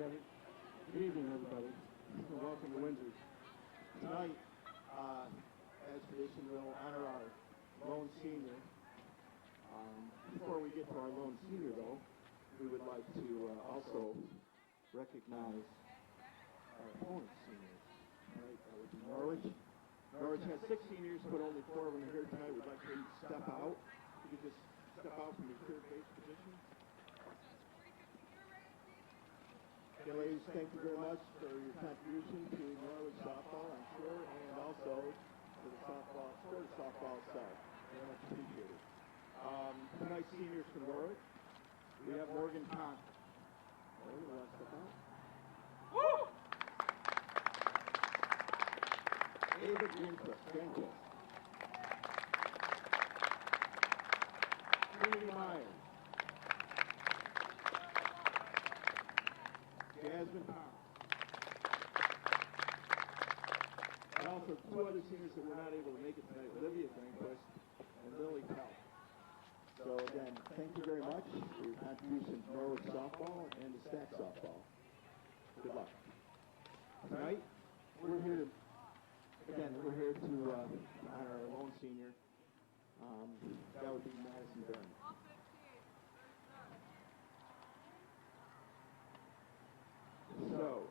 Good evening, everybody. Welcome to Windsor. Tonight, as tradition, we'll honor our lone senior. Before we get to our lone senior, though, we would like to also recognize our opponent seniors. All right, that would be Norwich. Norwich has 6 seniors, but only 4 of them are here tonight. We'd like for you to step out. You could just step out from your third base position. Okay, ladies, thank you very much for your contribution to Norwich softball, I'm sure, and also to the softball side. Very much appreciated. Tonight's seniors from Norwich, we have Morgan Conk. Morgan, you want to step out? Woo! Ava Grinquist. Trinity Myers. Jasmine Powell. And also 2 other seniors that were not able to make it tonight, Olivia Grinquist and Lily Pell. So again, thank you very much for your contribution to Norwich softball and to Stack softball. Good luck. Tonight, we're here to honor our lone senior. That would be Madison Byrne. So,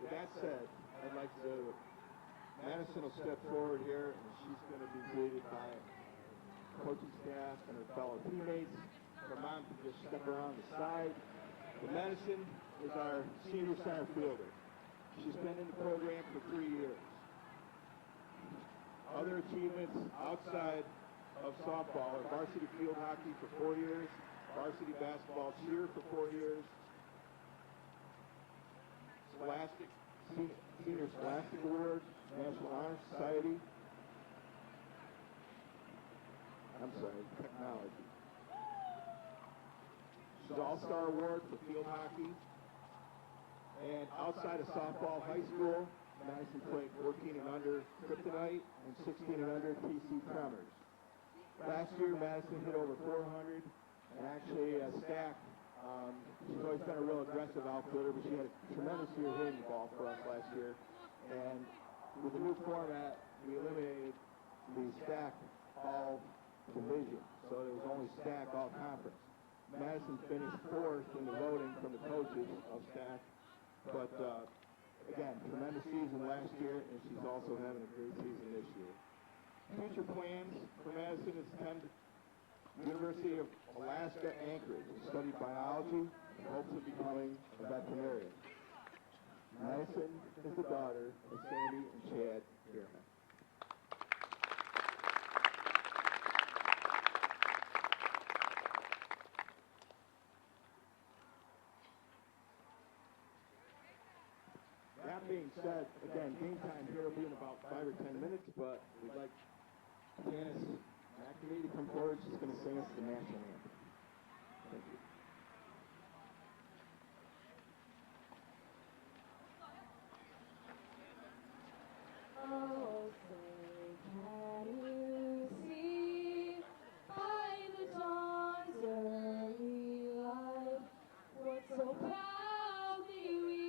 with that said, I'd like to, Madison will step forward here, and she's going to be greeted by coaching staff and her fellow teammates. Her mom can just step around the side. But Madison is our senior center fielder. She's been in the program for 3 years. Other achievements outside of softball are varsity field hockey for 4 years, varsity basketball cheer for 4 years, Senior Scholastic Award, National Honor Society. Technology. She's All-Star Award for field hockey. And outside of softball, high school, Madison played 14 and under Kryptonite and 16 and under TC Tremors. Last year, Madison hit over 400, and actually Stack. She's always been a real aggressive outfielder, but she had a tremendous year hitting the ball for us last year. And with the new format, we eliminated the Stack all division, so there was only Stack all conference. Madison finished 4th in the voting from the coaches of Stack, but again, tremendous season last year, and she's also having a great season this year. Future plans for Madison is to attend University of Alaska, Anchorage, to study biology and hopes of becoming a veterinarian. Madison is the daughter of Sandy and Chad Gehrman. That being said, again, game time here will be in about 5 or 10 minutes, but we'd like Janice McNamee to come forward. She's going to sing us the national anthem. Thank you. Oh, say, can you see by the dawn's early light what so proudly we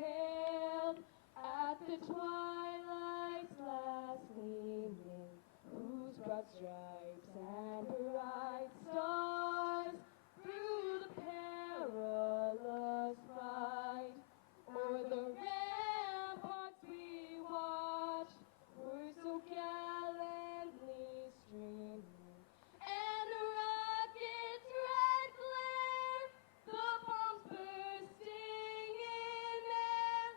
hailed at the twilight's last gleaming, whose broad stripes and bright stars through the perilous fight o'er the ramparts we watched were so gallantly streaming, and a rocket's red glare, the bombs bursting in air,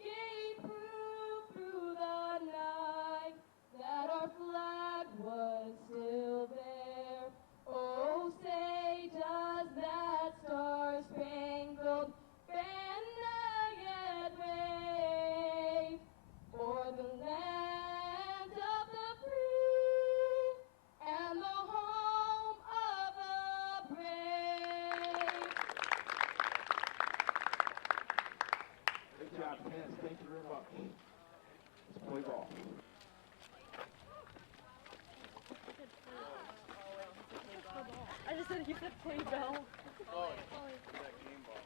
gave proof through the night that our flag was still there. Oh, say, does that star-spangled banner yet wave o'er the land of the free and the home of the brave? Good job, Janice. Thank you very much. Let's play ball. I just said he said play ball. Oh, that game ball.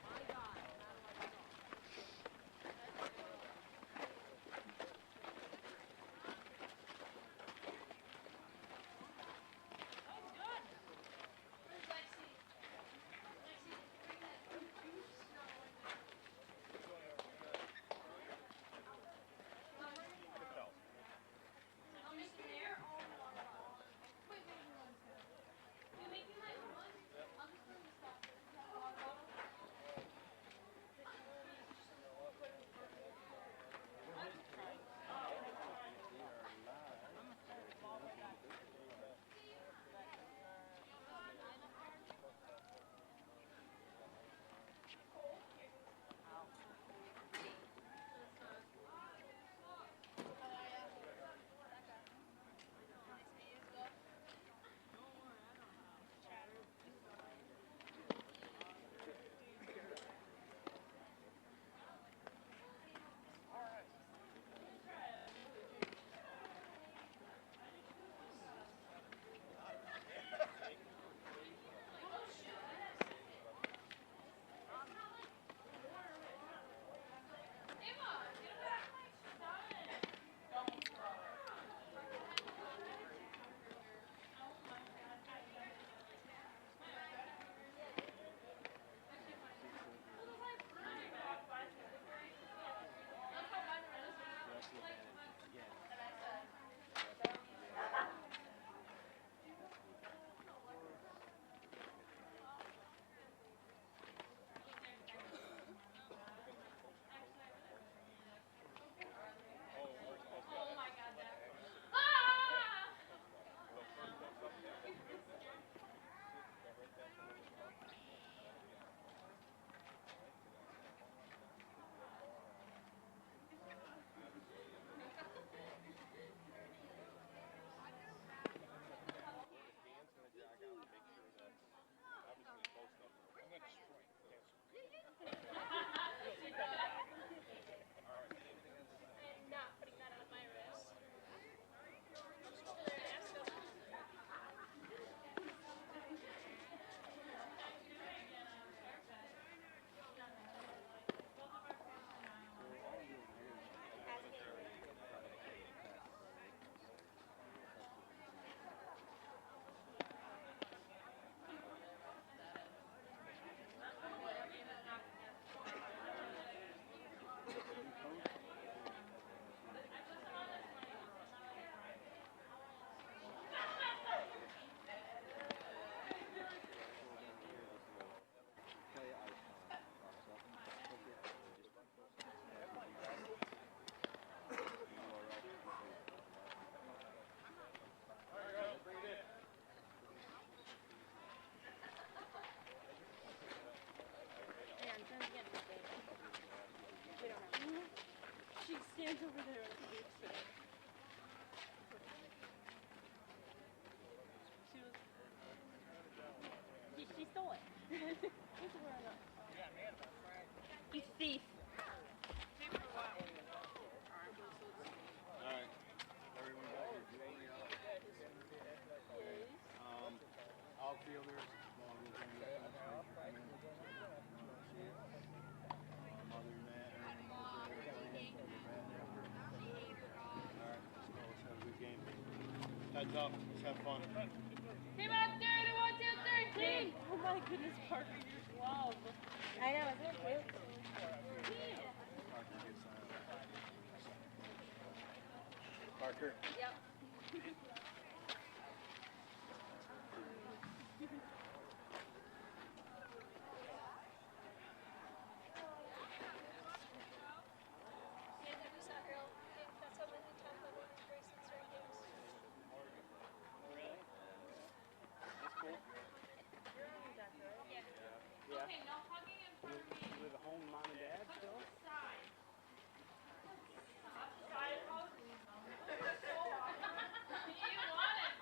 He's thief. Alright. Everyone got your jewelry out. Outfielders, other than that, everyone knows they're playing. Alright, let's have a good game. Heads up, let's have fun. Team up, 1, 2, 3, team! Oh my goodness, Parker, your glove. I know, isn't it cute? Parker. Yep. Okay, no hugging in front of me. You live at home, mom and dad still? Side. Side pose. You want it.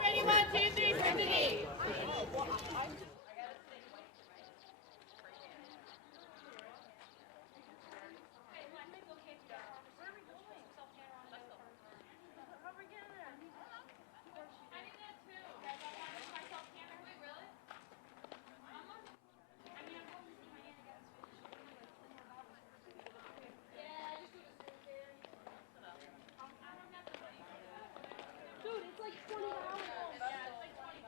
Ready, 1, 2, 3, for the game. Dude, it's like $20. Yeah, it's like $20.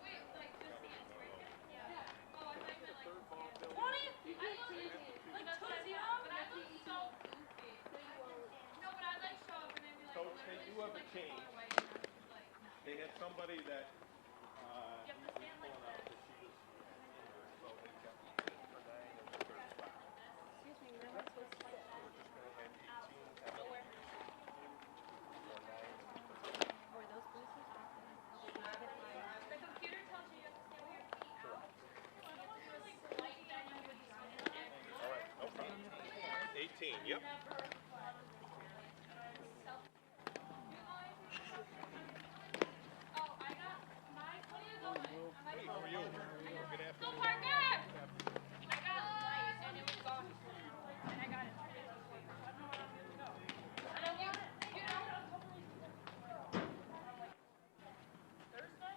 Wait, like just the inspiration? Yeah. Oh, I thought you meant like 20? I love it. Like Tootsie Pop? But I look so goofy. No, but I'd like show up and they'd be like, Coach, they do have a change. They had somebody that You have to stand like that. Excuse me, where am I supposed to sit? Nowhere. Or those boosters? The computer tells you you have to stand with your feet out. So I want to like slight bend you with your hand. 18, yep. Oh, I got my. What are you going? Hey, how are you? Good Go afternoon. Parker! I got light and it was gone. And I got it. I don't know. You know. Thursday?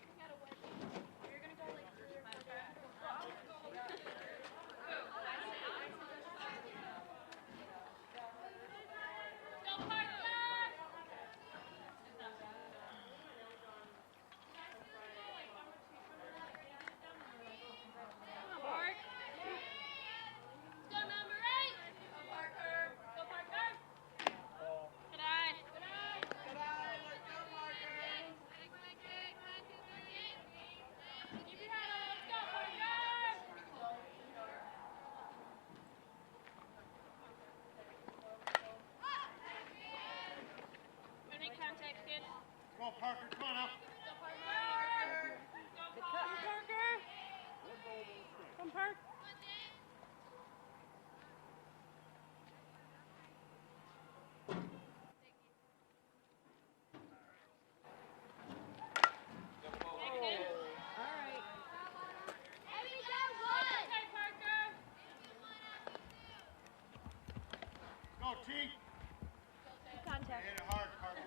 We got a wedding. You're gonna go like 3 or 4 days. Well, I'm gonna go. Go Parker! Mark. Go number 8. Go Parker. Go Parker. Good eye. Good eye. Good eye. Let's go Parker. Keep your head up. Let's go Parker. Make contact, kid. Come on, Parker, come on up. Go Parker. Go Parker. Come Parker. Go, T. Contact. Hit it hard, Parker.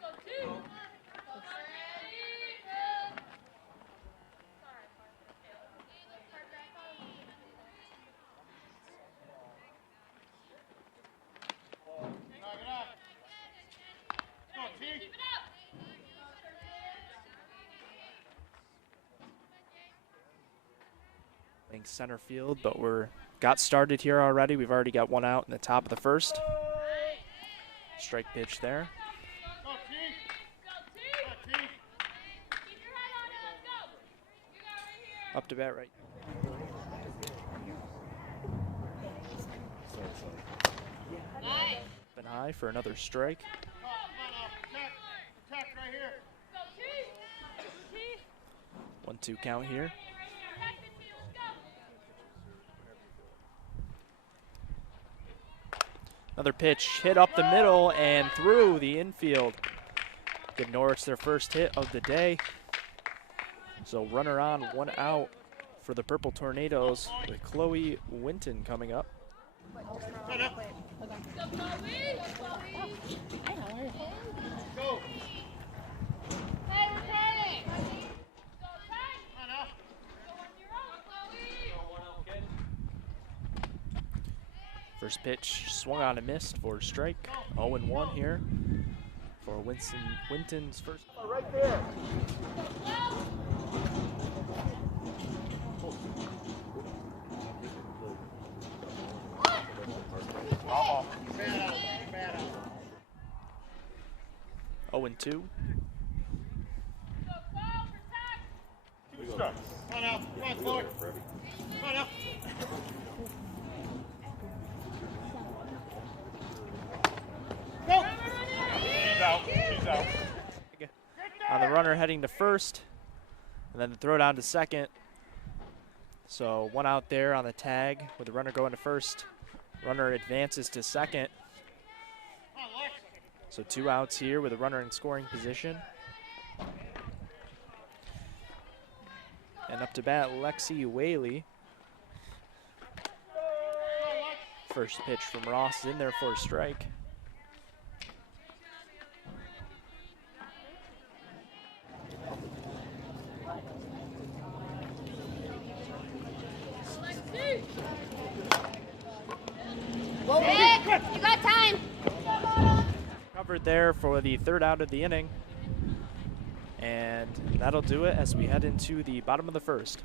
Go 2. Go Knock it off. Go, T. Keep it up. Playing center field, but we're got started here already. We've already got one out in the top of the first. Strike pitch there. Go, T. Go 2. Go, T. Keep your head on it. Let's go. You got right here. Up to bat right. Nice. Been high for another strike. Come on now. Attack right here. 1-2 count here. Another pitch hit up the middle and through the infield. Give Norwich their first hit of the day. So runner on, 1 out for the Purple Tornadoes with Chloe Winton coming up. Go. First pitch swung on and missed for a strike. 0-1 here for Winton's first. Right there. Uh-oh. Bad out. Bad out. 0-2. Two strikes. Come on now. Come on, Chloe. Come on now. Go. She's out. She's out. On the runner heading to first, and then the throw down to second. So 1 out there on the tag with the runner going to first. Runner advances to second. So 2 outs here with a runner in scoring position. And up to bat, Lexi Whaley. First pitch from Ross is in there for a strike. You got time. Covered there for the 3rd out of the inning. And that'll do it as we head into the bottom of the 1st.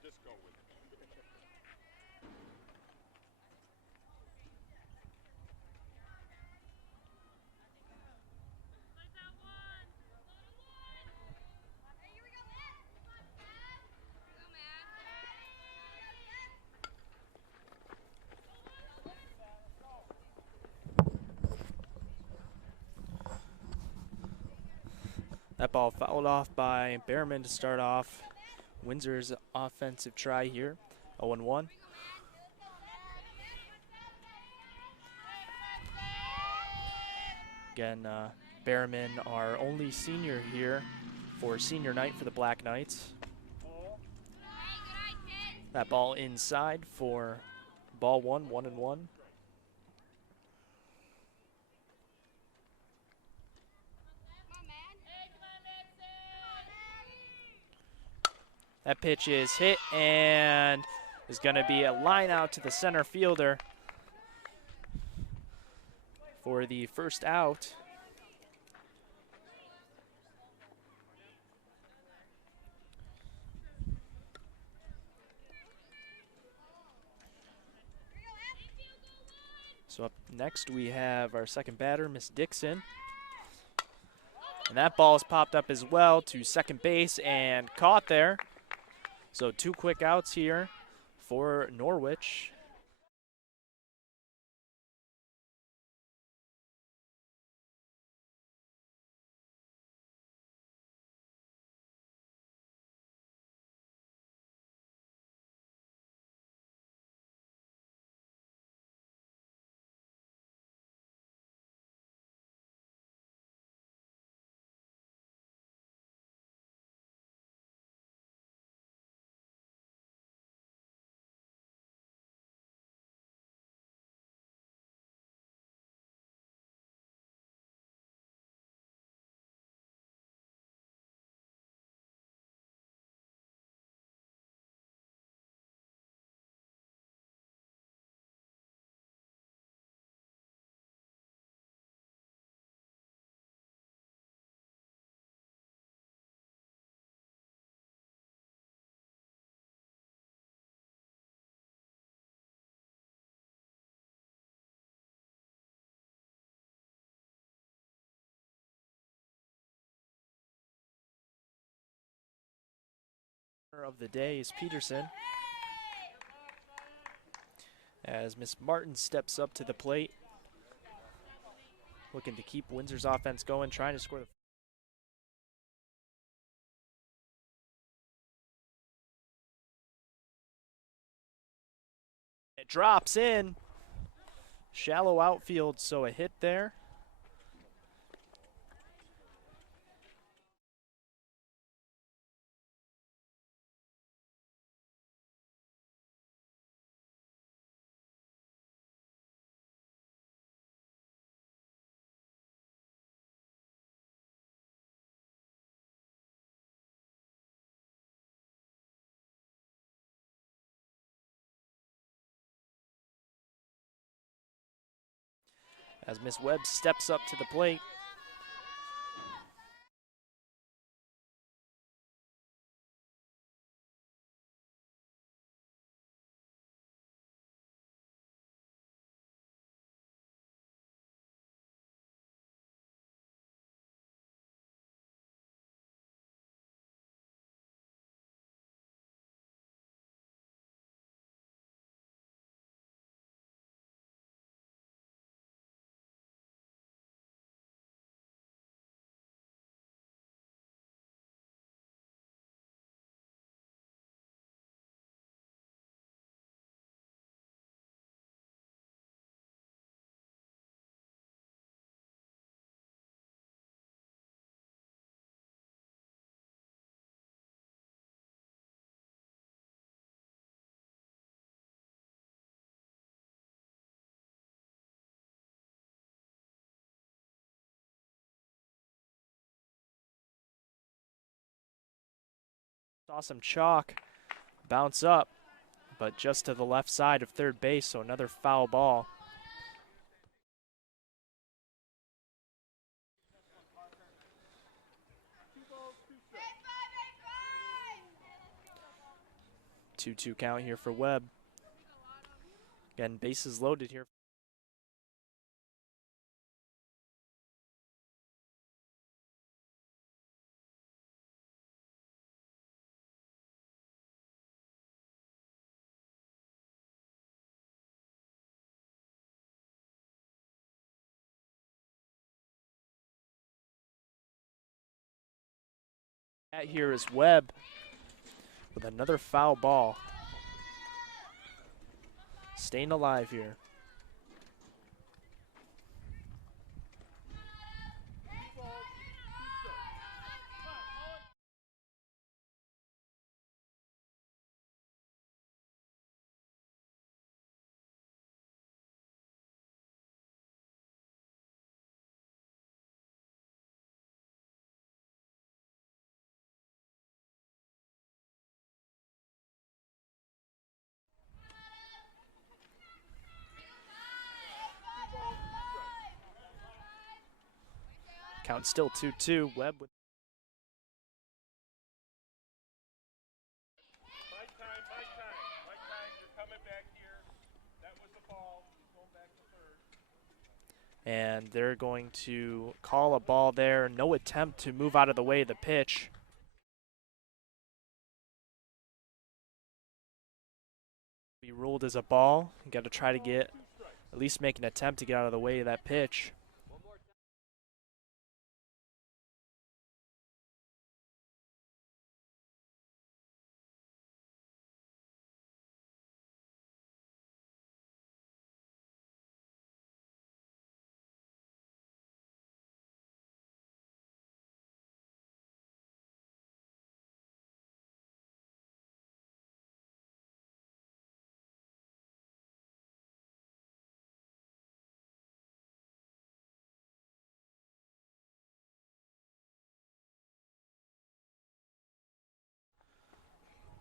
Just go with it. That ball fouled off by Behrman to start off Windsor's offensive try here. 0-1. Again, Behrman, our only senior here for senior night for the Black Knights. That ball inside for ball 1, 1-1. That pitch is hit and is going to be a line out to the center fielder for the first out. So up next we have our second batter, Miss Dixon. And that ball is popped up as well to second base and caught there. So 2 quick outs here for Norwich. Of the day is Peterson, as Miss Martin steps up to the plate, looking to keep Windsor's offense going, trying to score the it drops in. Shallow outfield, so a hit there. As Miss Webb steps up to the plate. Saw some chalk bounce up, but just to the left side of third base, so another foul ball. Two-two count here for Webb. Again, bases loaded here. Here is Webb with another foul ball. Staying alive here. Count still 2-2. Webb with My time. You're coming back here. That was the ball. He's going back to third. And they're going to call a ball there. No attempt to move out of the way of the pitch. Be ruled as a ball. You got to try to get, at least make an attempt to get out of the way of that pitch.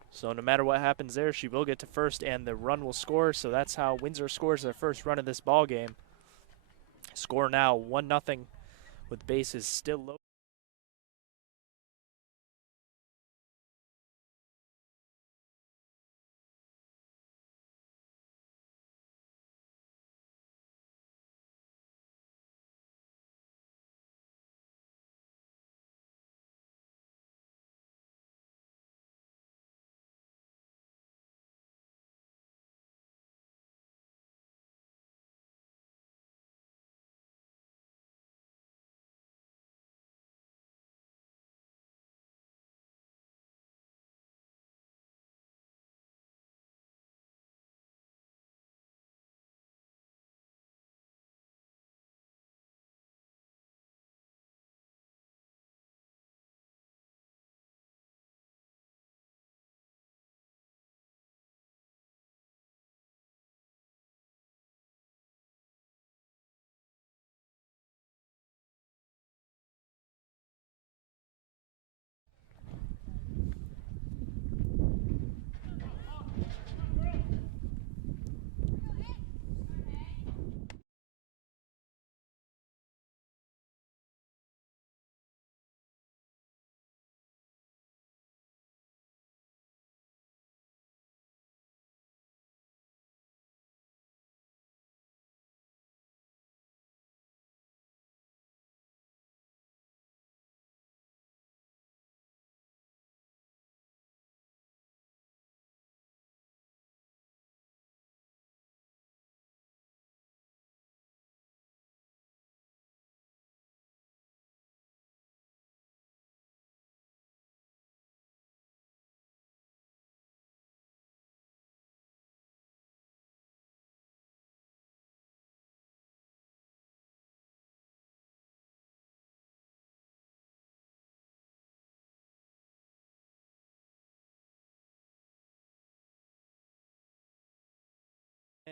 So no matter what happens there, she will get to first and the run will score. So that's how Windsor scores their first run of this ball game. Score now 1-0 with bases still low.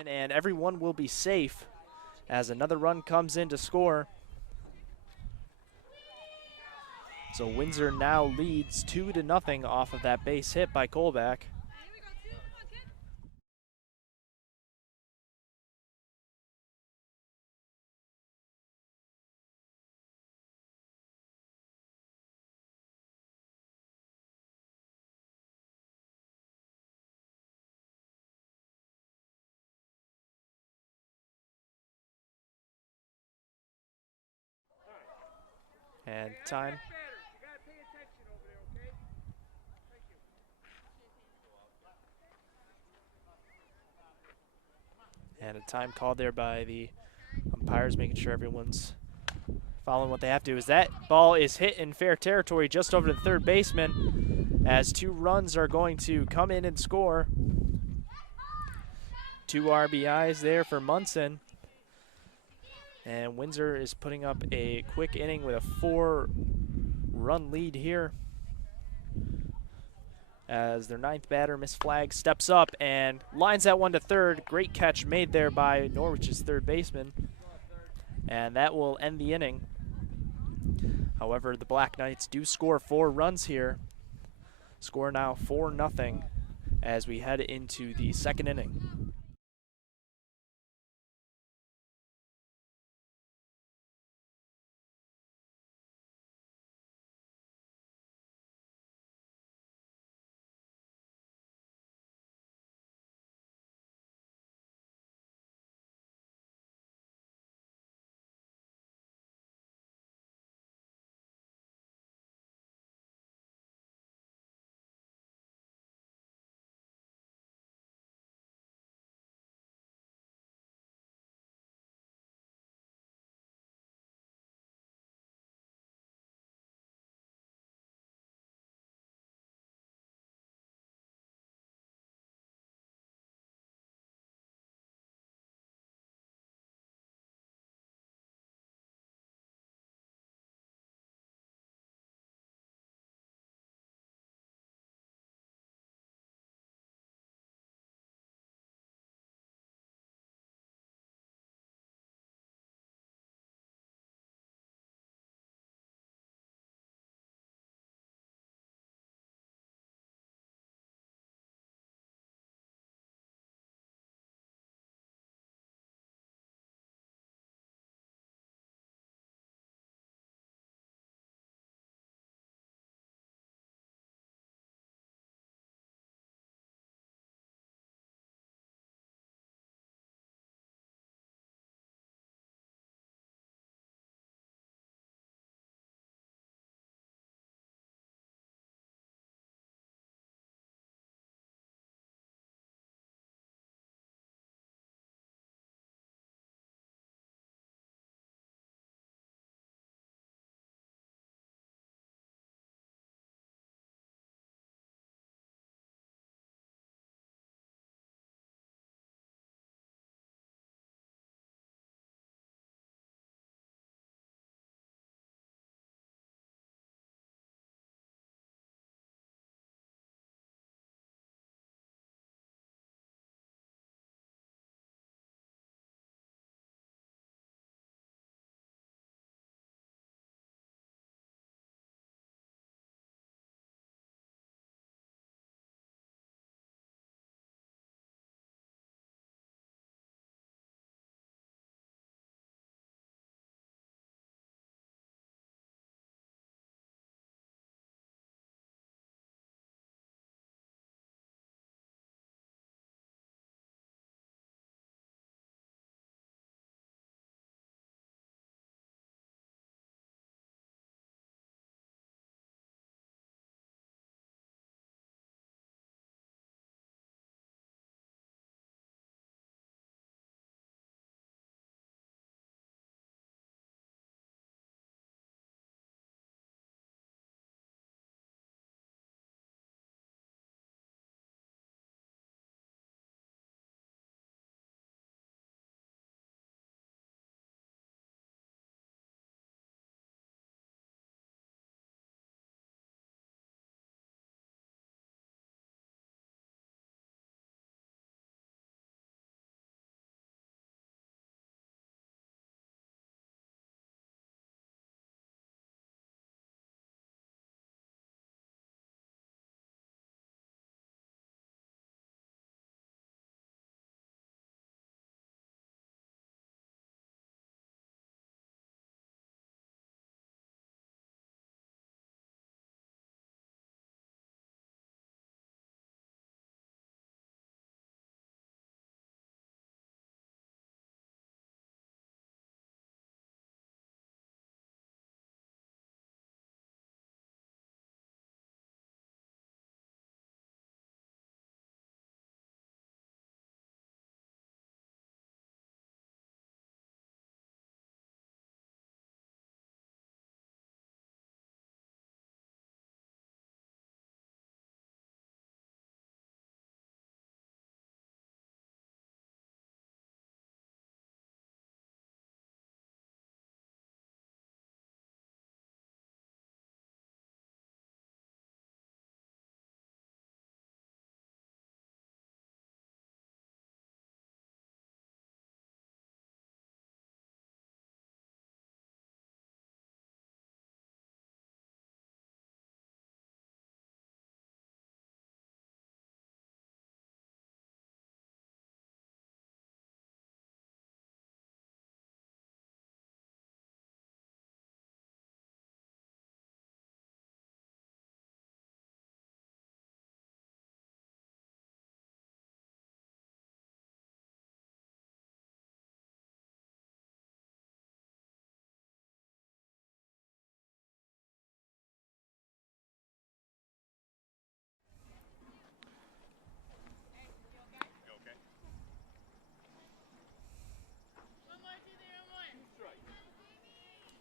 And everyone will be safe as another run comes in to score. So Windsor now leads 2-0 off of that base hit by Colback. And time. And a time called there by the umpires, making sure everyone's following what they have to. As that ball is hit in fair territory just over to the third baseman, as 2 runs are going to come in and score. 2 RBIs there for Munson. And Windsor is putting up a quick inning with a 4-run lead here. As their 9th batter, Miss Flagg, steps up and lines that one to third. Great catch made there by Norwich's third baseman. And that will end the inning. However, the Black Knights do score 4 runs here. Score now 4-0 as we head into the second inning.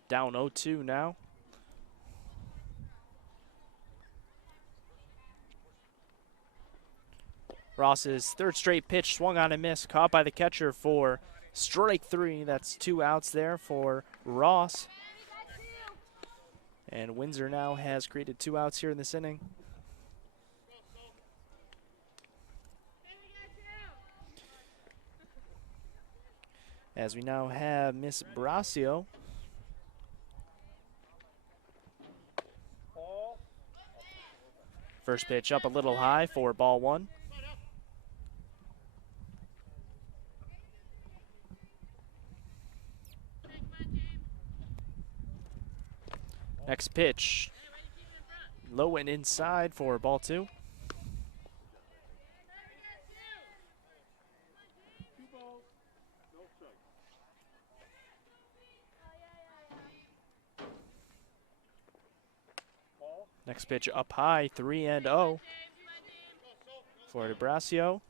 down 0-2 now. Ross's third straight pitch swung on and missed, caught by the catcher for strike 3. That's 2 outs there for Ross. And Windsor now has created 2 outs here in this inning. As we now have Miss Brasio. First pitch up a little high for ball 1. Next pitch, low and inside for ball 2. Next pitch up high, 3-0 for DeBrasio.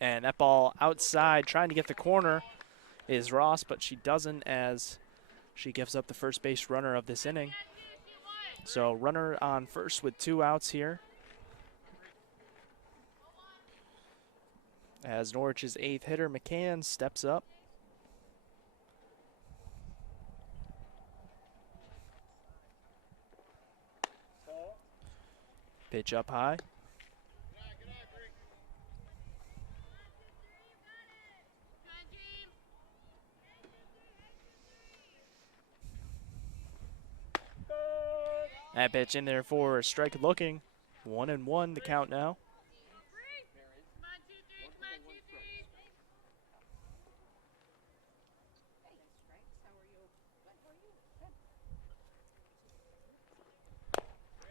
And that ball outside, trying to get the corner, is Ross, but she doesn't, as she gives up the first base runner of this inning. So runner on first with 2 outs here, as Norwich's 8th hitter, McCann, steps up. Pitch up high. That pitch in there for a strike looking. 1-1 the count now.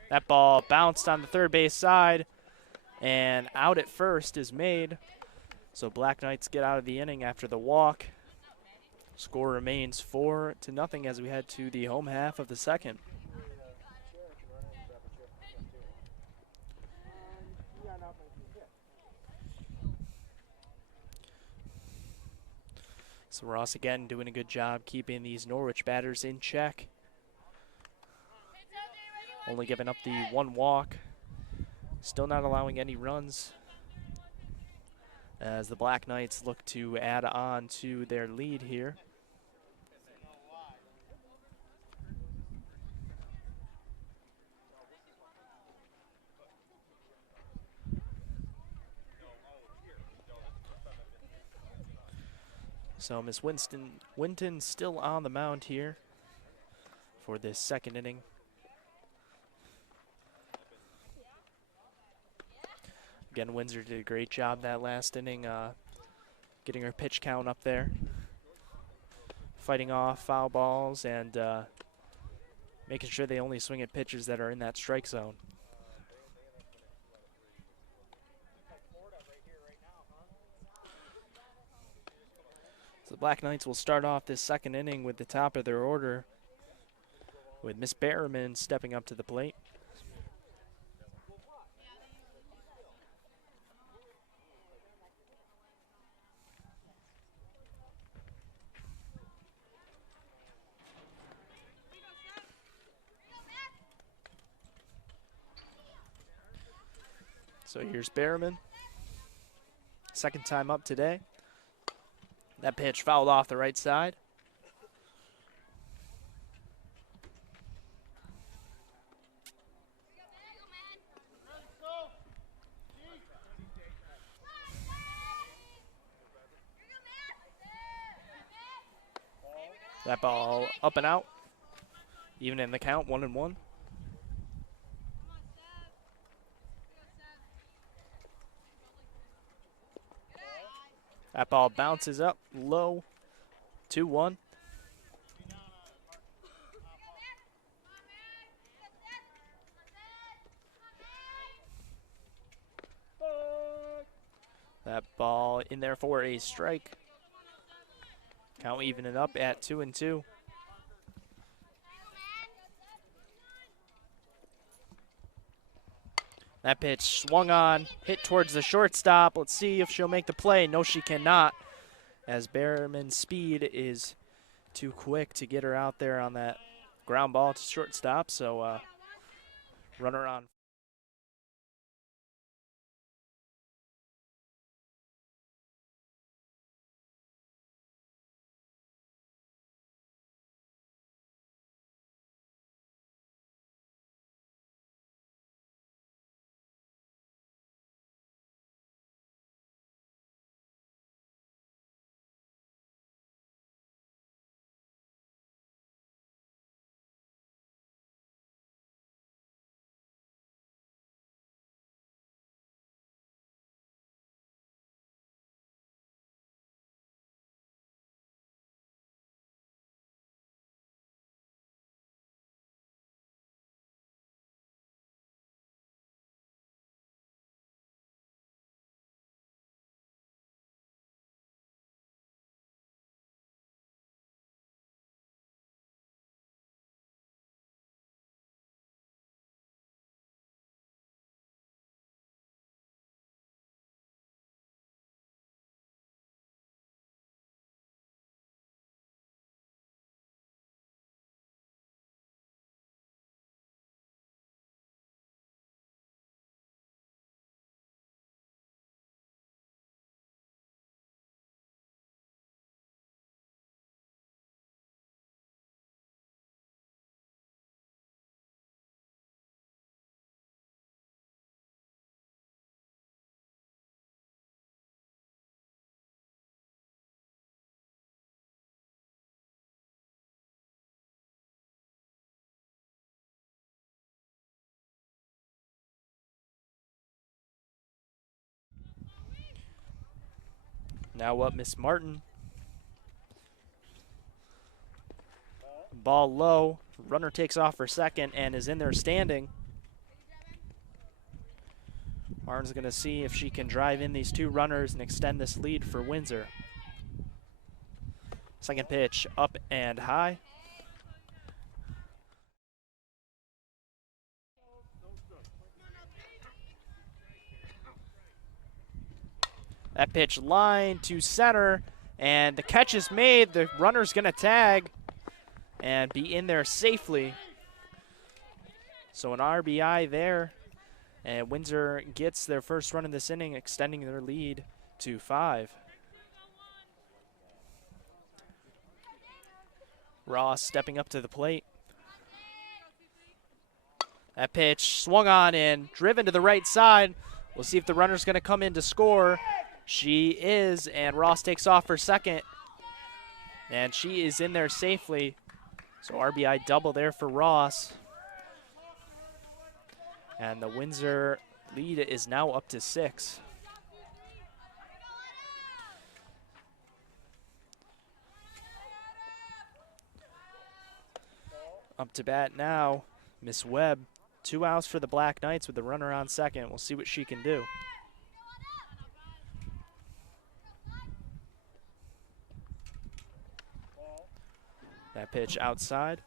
That ball bounced on the third base side, and out at first is made. So Black Knights get out of the inning after the walk. Score remains 4-0 as we head to the home half of the second. So Ross again doing a good job keeping these Norwich batters in check. Only giving up the 1 walk. Still not allowing any runs as the Black Knights look to add on to their lead here. So Miss Winton still on the mound here for this second inning. Again, Windsor did a great job that last inning, getting her pitch count up there, fighting off foul balls and making sure they only swing at pitches that are in that strike zone. So the Black Knights will start off this second inning with the top of their order, with Miss Berriman stepping up to the plate. So here's Berriman, second time up today. That pitch fouled off the right side. That ball up and out, even in the count, 1-1. That ball bounces up low, 2-1. That ball in there for a strike. Count evening up at 2-2. That pitch swung on, hit towards the shortstop. Let's see if she'll make the play. No, she cannot, as Behrman's speed is too quick to get her out there on that ground ball to shortstop. So runner on. Now up, Miss Martin. Ball low. Runner takes off for second and is in there standing. Martin's going to see if she can drive in these two runners and extend this lead for Windsor. Second pitch up and high. That pitch line to center, and the catch is made. The runner's going to tag and be in there safely. So an RBI there, and Windsor gets their first run in this inning, extending their lead to 5. Ross stepping up to the plate. That pitch swung on and driven to the right side. We'll see if the runner's going to come in to score. She is, and Ross takes off for second. And she is in there safely. So RBI double there for Ross. And the Windsor lead is now up to 6. Up to bat now, Miss Webb. 2 outs for the Black Knights with the runner on second. We'll see what she can do. That pitch outside.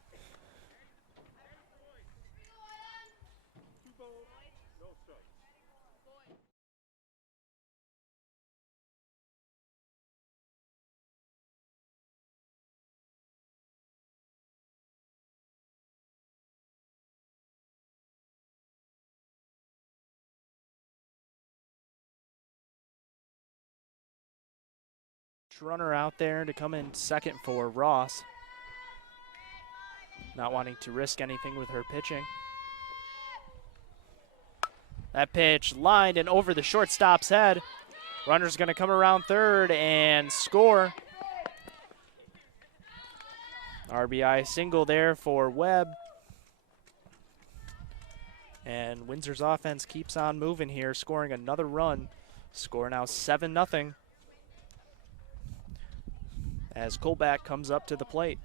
Runner out there to come in second for Ross. Not wanting to risk anything with her pitching. That pitch lined and over the shortstop's head. Runner's going to come around third and score. RBI single there for Webb. And Windsor's offense keeps on moving here, scoring another run. Score now 7-0. As Colback comes up to the plate.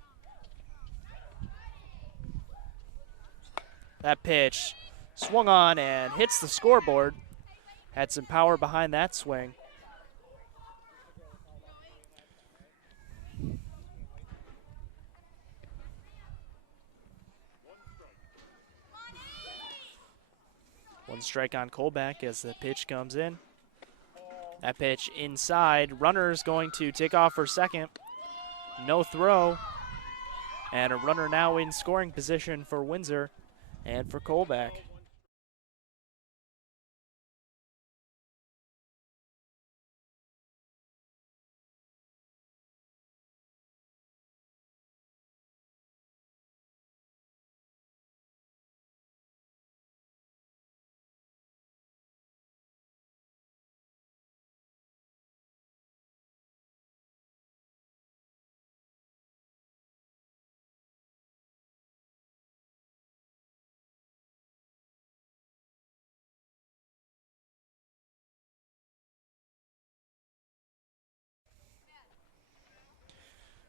That pitch swung on and hits the scoreboard. Had some power behind that swing. One strike on Colback as the pitch comes in. That pitch inside. Runner's going to take off for second. No throw. And a runner now in scoring position for Windsor and for Colback.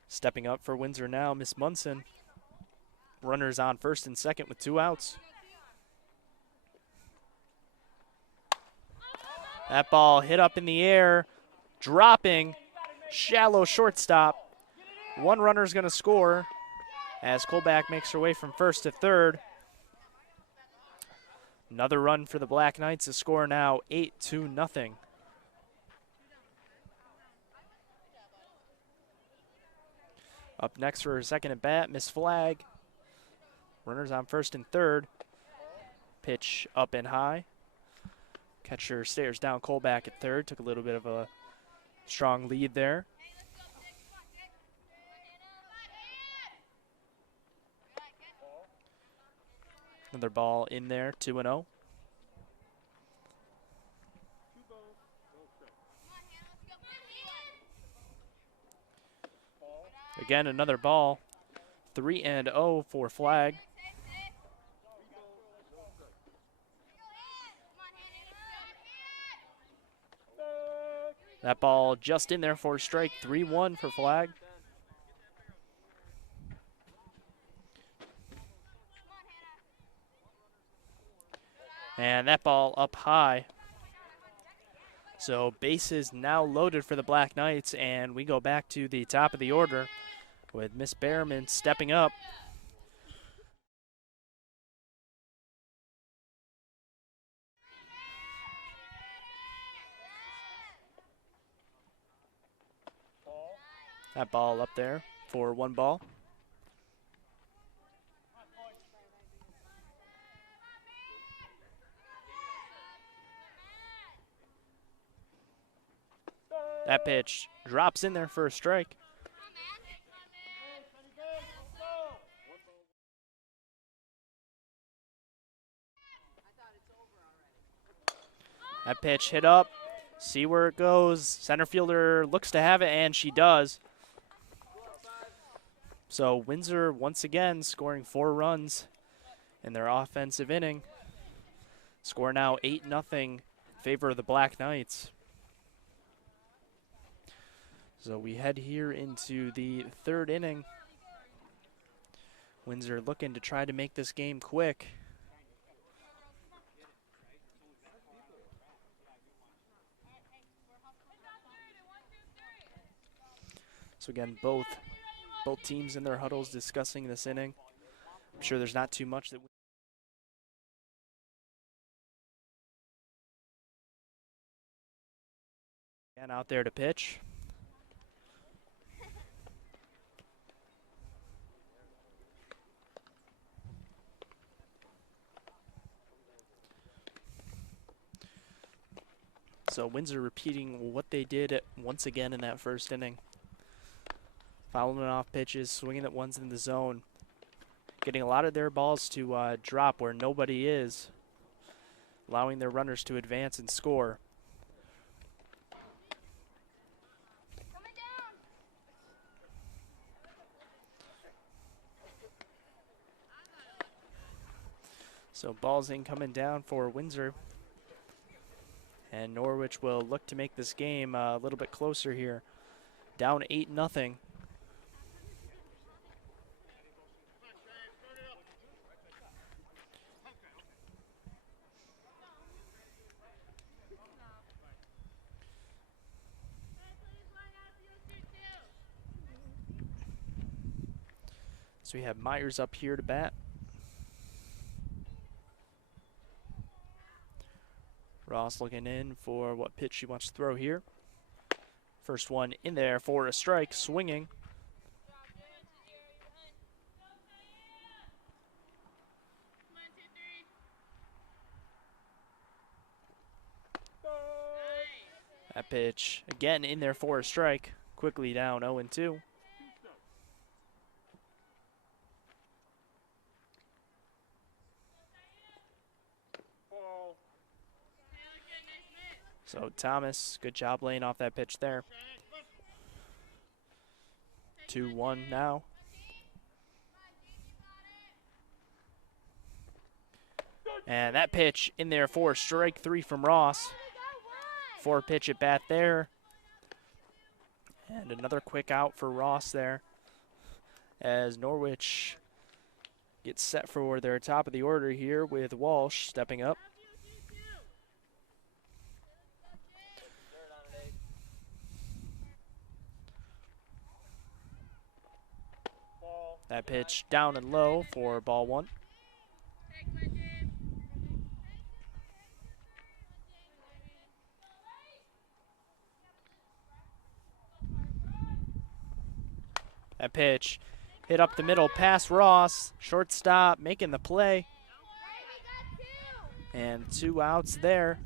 Stepping up for Windsor now, Miss Munson. Runners on first and second with 2 outs. That ball hit up in the air, dropping, shallow shortstop. One runner's going to score as Colback makes her way from first to third. Another run for the Black Knights. The score now 8-0. Up next for her second at bat, Miss Flag. Runners on first and third. Pitch up and high. Catcher stares down Colback at third. Took a little bit of a strong lead there. Another ball in there, 2-0. Again, another ball. 3-0 for Flag. That ball just in there for a strike. 3-1 for Flag. And that ball up high. So bases now loaded for the Black Knights, and we go back to the top of the order with Miss Behrman stepping up. That ball up there for 1 ball. That pitch drops in there for a strike. That pitch hit up. See where it goes. Center fielder looks to have it, and she does. So Windsor once again scoring 4 runs in their offensive inning. Score now 8-0 in favor of the Black Knights. So we head here into the 3rd inning. Windsor looking to try to make this game quick. So again, both teams in their huddles discussing this inning. I'm sure there's not too much that and out there to pitch. So Windsor repeating what they did once again in that 1st inning. Fouling off pitches, swinging at ones in the zone. Getting a lot of their balls to drop where nobody is. Allowing their runners to advance and score. So balls in coming down for Windsor. And Norwich will look to make this game a little bit closer here. Down 8-0. So we have Myers up here to bat. Ross looking in for what pitch she wants to throw here. First one in there for a strike, swinging. That pitch again in there for a strike. Quickly down 0-2. So Thomas, good job laying off that pitch there. 2-1 now. And that pitch in there for strike 3 from Ross. 4-pitch at bat there. And another quick out for Ross there as Norwich gets set for their top of the order here with Walsh stepping up. That pitch down and low for ball 1. That pitch hit up the middle past Ross. Shortstop making the play. And 2 outs there.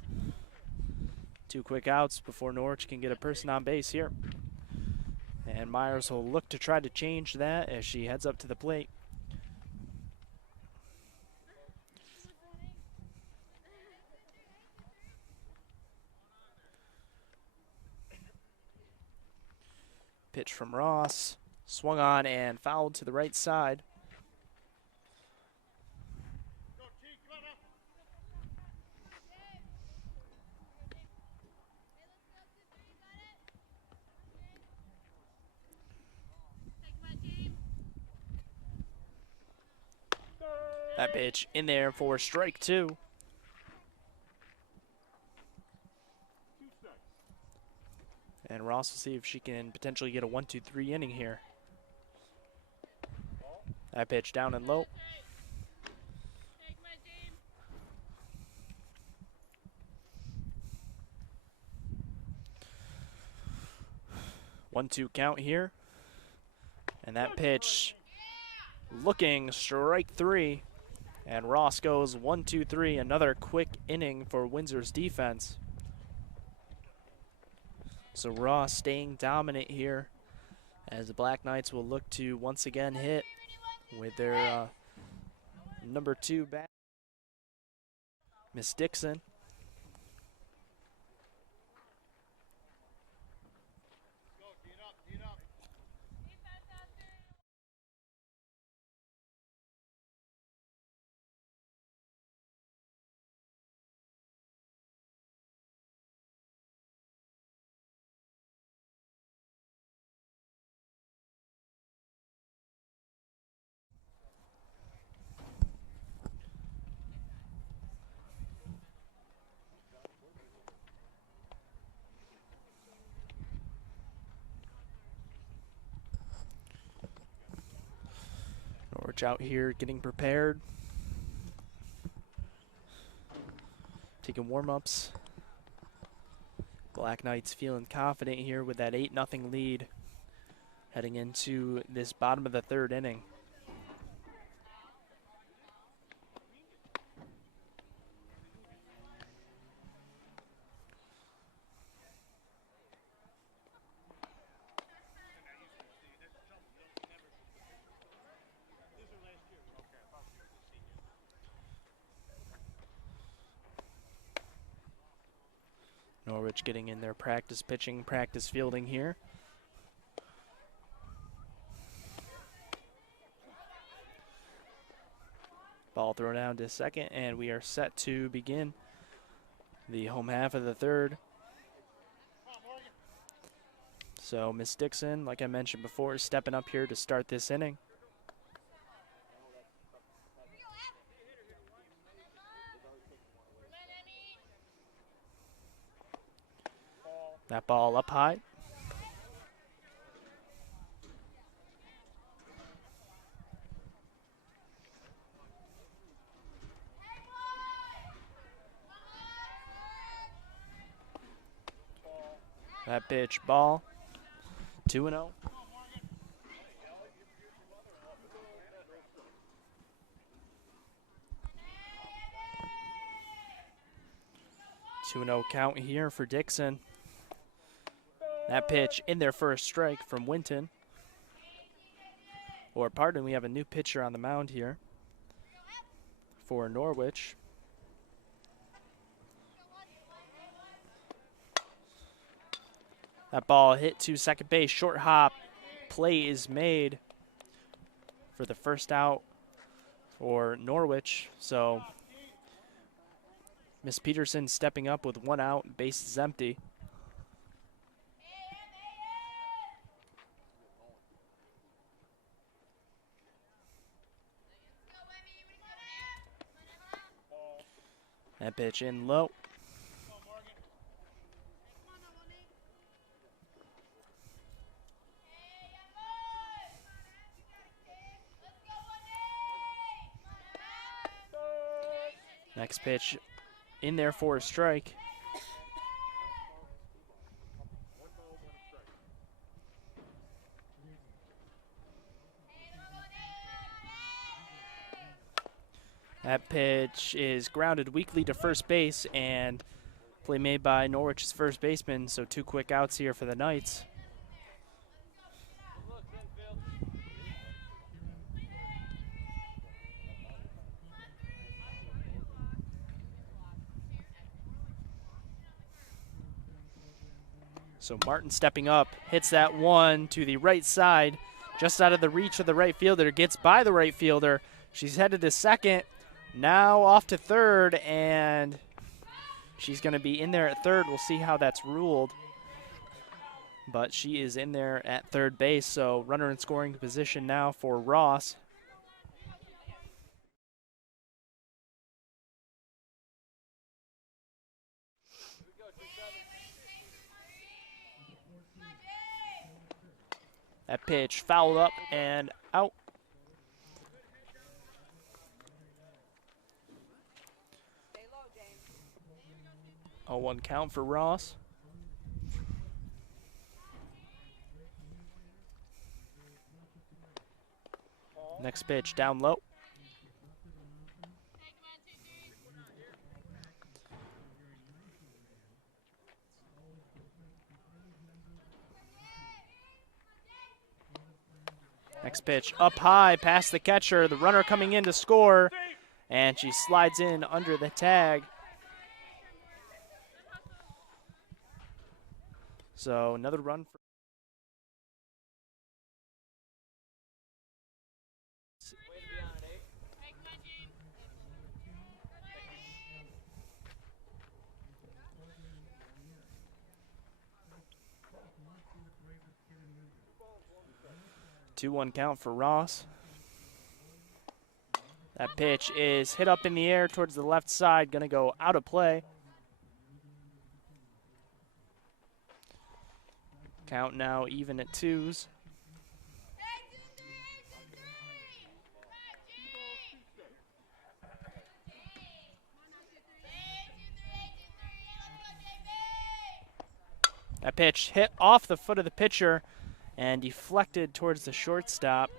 2 quick outs before Norwich can get a person on base here. And Myers will look to try to change that as she heads up to the plate. Pitch from Ross. Swung on and fouled to the right side. That pitch in there for strike 2. And Ross will see if she can potentially get a 1-2-3 inning here. That pitch down and low. One-two count here. And that pitch looking strike 3. And Ross goes 1-2-3. Another quick inning for Windsor's defense. So Ross staying dominant here as the Black Knights will look to once again hit with their number 2 bat, Miss Dixon. Norwich out here getting prepared, taking warm-ups. Black Knights feeling confident here with that 8-0 lead heading into this bottom of the 3rd inning. Norwich getting in their practice pitching, practice fielding here. Ball thrown down to second, and we are set to begin the home half of the 3rd. So Miss Dixon, like I mentioned before, is stepping up here to start this inning. That ball up high. That pitch, ball. 2-0. 2-0 count here for Dixon. That pitch in there for a strike from Winton. Or pardon, we have a new pitcher on the mound here for Norwich. That ball hit to second base, short hop. Play is made for the first out for Norwich. So Miss Peterson stepping up with 1 out, base is empty. That pitch in low. Next pitch in there for a strike. That pitch is grounded weakly to first base, and play made by Norwich's first baseman, so 2 quick outs here for the Knights. So Martin stepping up, hits that one to the right side, just out of the reach of the right fielder, gets by the right fielder. She's headed to second, now off to third, and she's going to be in there at third. We'll see how that's ruled. But she is in there at third base, so runner in scoring position now for Ross. That pitch fouled up and out. 0-1 count for Ross. Next pitch down low. Next pitch up high past the catcher. The runner coming in to score, and she slides in under the tag. So another run for 2-1 count for Ross. That pitch is hit up in the air towards the left side, going to go out of play. Count now even at 2s. That pitch hit off the foot of the pitcher and deflected towards the shortstop.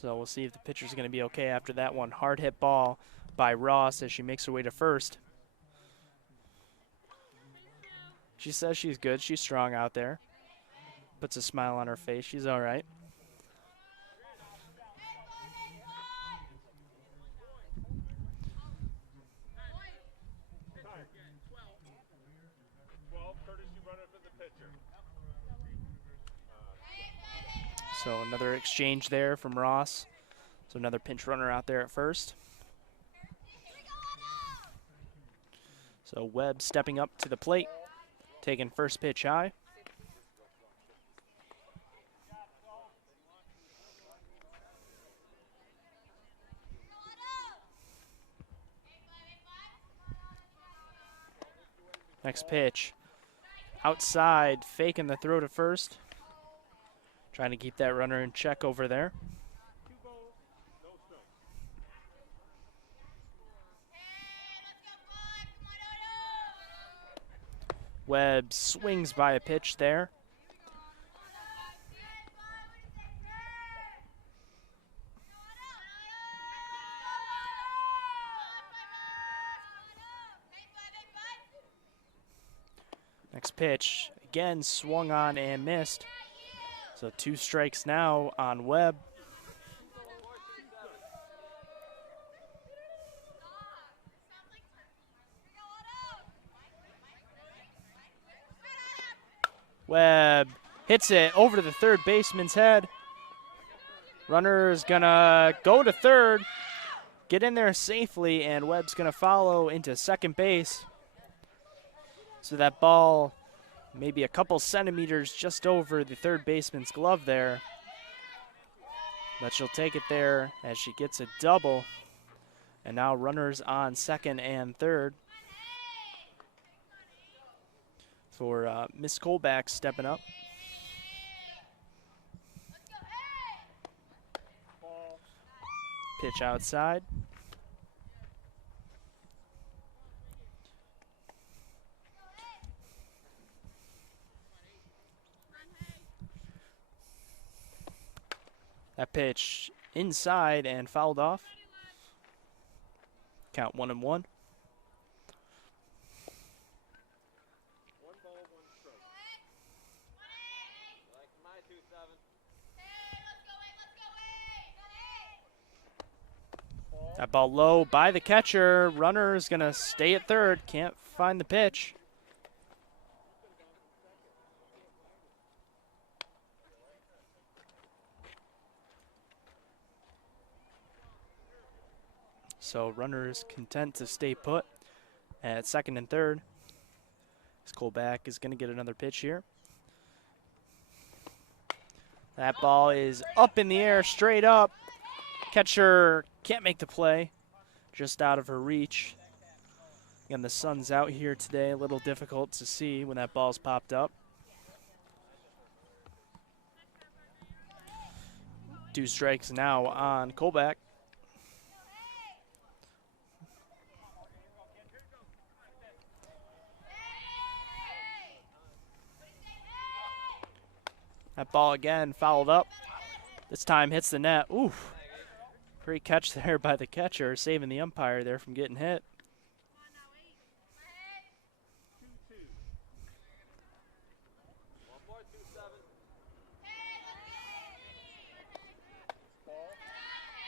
So we'll see if the pitcher's going to be okay after that one. Hard hit ball by Ross as she makes her way to first. She says she's good. She's strong out there. Puts a smile on her face. She's all right. So another exchange there from Ross. So another pinch runner out there at first. So Webb stepping up to the plate, taking first pitch high. Next pitch, outside, faking the throw to first. Trying to keep that runner in check over there. Webb swings by a pitch there. Next pitch, again swung on and missed. So 2 strikes now on Webb. Webb hits it over to the third baseman's head. Runner is gonna go to third, get in there safely, and Webb's gonna follow into second base. So that ball maybe a couple centimeters just over the third baseman's glove there. But she'll take it there as she gets a double. And now runners on second and third for Miss Colback stepping up. Pitch outside. That pitch inside and fouled off. Count 1-1. 1 ball, 1 stroke. Like my 2-7. That ball low by the catcher. Runner is going to stay at third. Can't find the pitch. So runner is content to stay put at second and third. Colback is going to get another pitch here. That ball is up in the air, straight up. Catcher can't make the play, just out of her reach. Again, the sun's out here today, a little difficult to see when that ball's popped up. 2 strikes now on Colback. That ball again fouled up. This time hits the net. Oof. Great catch there by the catcher, saving the umpire there from getting hit.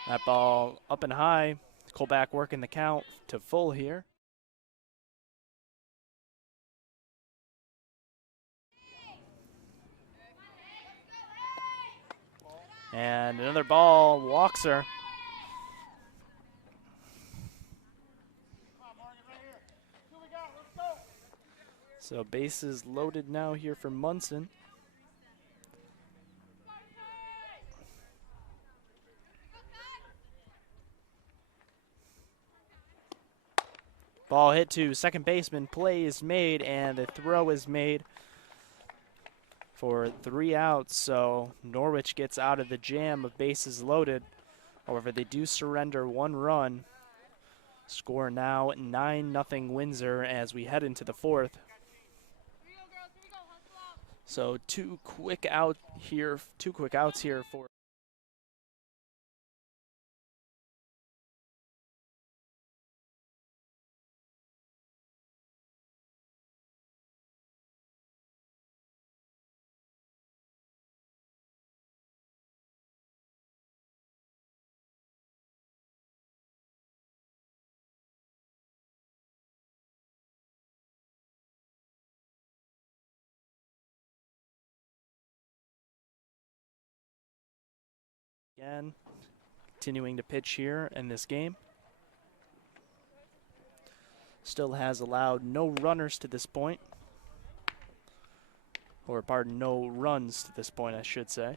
That ball up and high. Colback working the count to full here. And another ball walks her. So bases loaded now here for Munson. Ball hit to second baseman, play is made, and the throw is made for 3 outs. So Norwich gets out of the jam of bases loaded. However, they do surrender 1 run. Score now 9-0 Windsor as we head into the 4th. So 2 quick outs here for again, continuing to pitch here in this game. Still has allowed no runners to this point. Or, pardon, no runs to this point, I should say.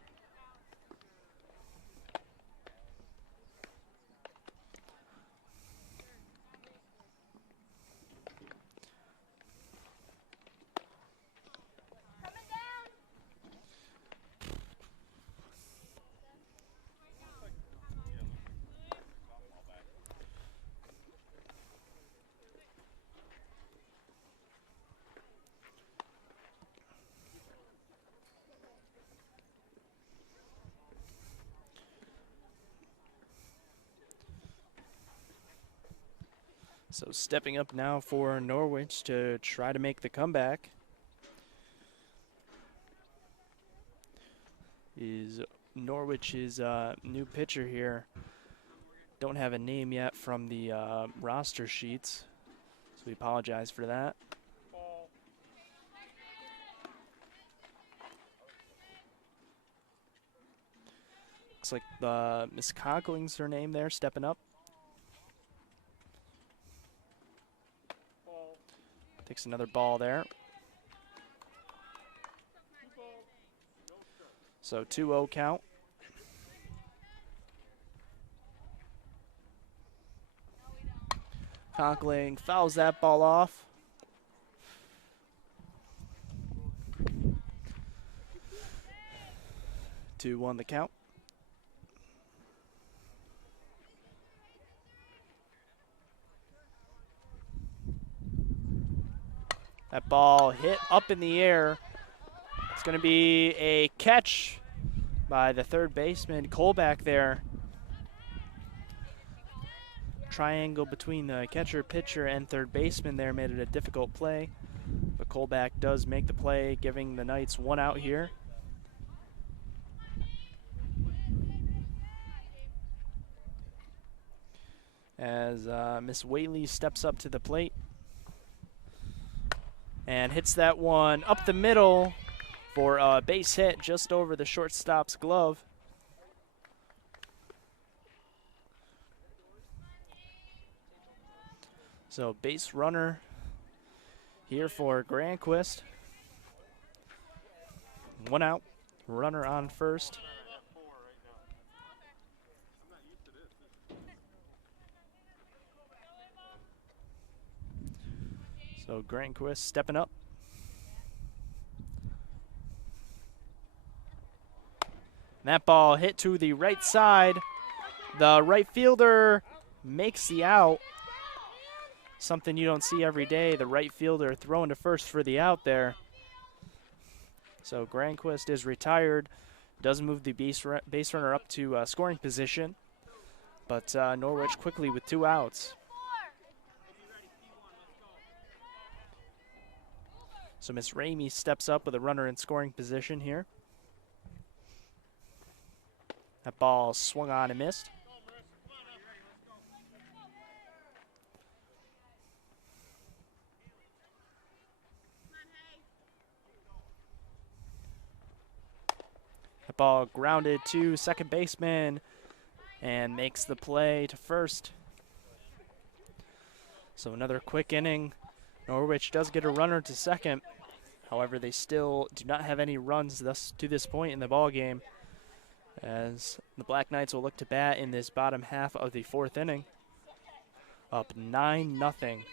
So stepping up now for Norwich to try to make the comeback is Norwich's new pitcher here. Don't have a name yet from the roster sheets, so we apologize for that. Looks like Miss Conkling's her name there, stepping up. Takes another ball there. So 2-0 count. Conkling fouls that ball off. Two on the count. That ball hit up in the air. It's going to be a catch by the third baseman, Colback there. Triangle between the catcher, pitcher, and third baseman there made it a difficult play. But Colback does make the play, giving the Knights one out here. As Miss Whaley steps up to the plate and hits that one up the middle for a base hit just over the shortstop's glove. So base runner here for Granquist. One out, runner on first. So Granquist stepping up. And that ball hit to the right side. The right fielder makes the out. Something you don't see every day, the right fielder throwing to first for the out there. So Granquist is retired. Does move the base runner up to scoring position. But Norwich quickly with 2 outs. So Miss Ramey steps up with a runner in scoring position here. That ball swung on and missed. That ball grounded to second baseman and makes the play to first. So another quick inning. Norwich does get a runner to second. However, they still do not have any runs thus to this point in the ball game, as the Black Knights will look to bat in this bottom half of the 4th inning. Up 9-0.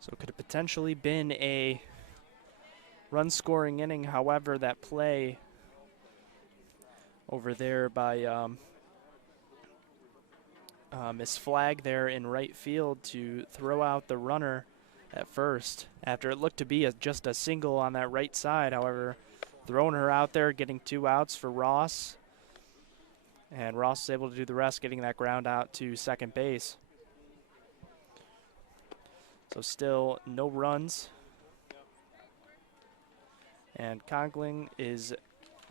So it could have potentially been a run-scoring inning. However, that play over there by Miss Flag there in right field to throw out the runner at first after it looked to be just a single on that right side. However, throwing her out there, getting 2 outs for Ross. And Ross is able to do the rest, getting that ground out to second base. So still no runs. And Conkling is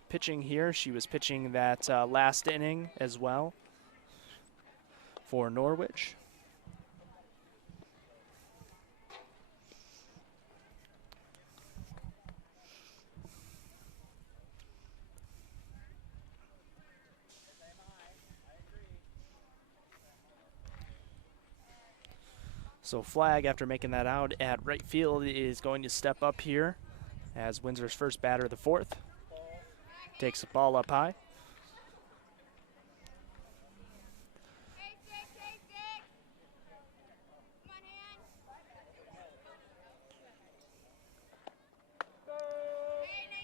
pitching here. She was pitching that last inning as well for Norwich. So Flag, after making that out at right field, is going to step up here as Windsor's first batter of the 4th. Takes the ball up high.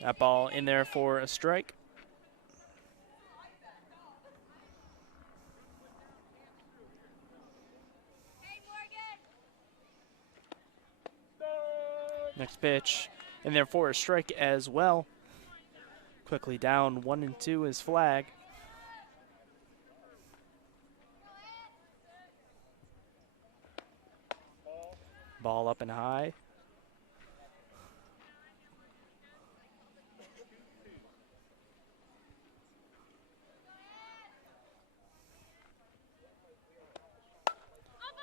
That ball in there for a strike. Next pitch in there for a strike as well. Quickly down 1-2 is flag. Ball up and high.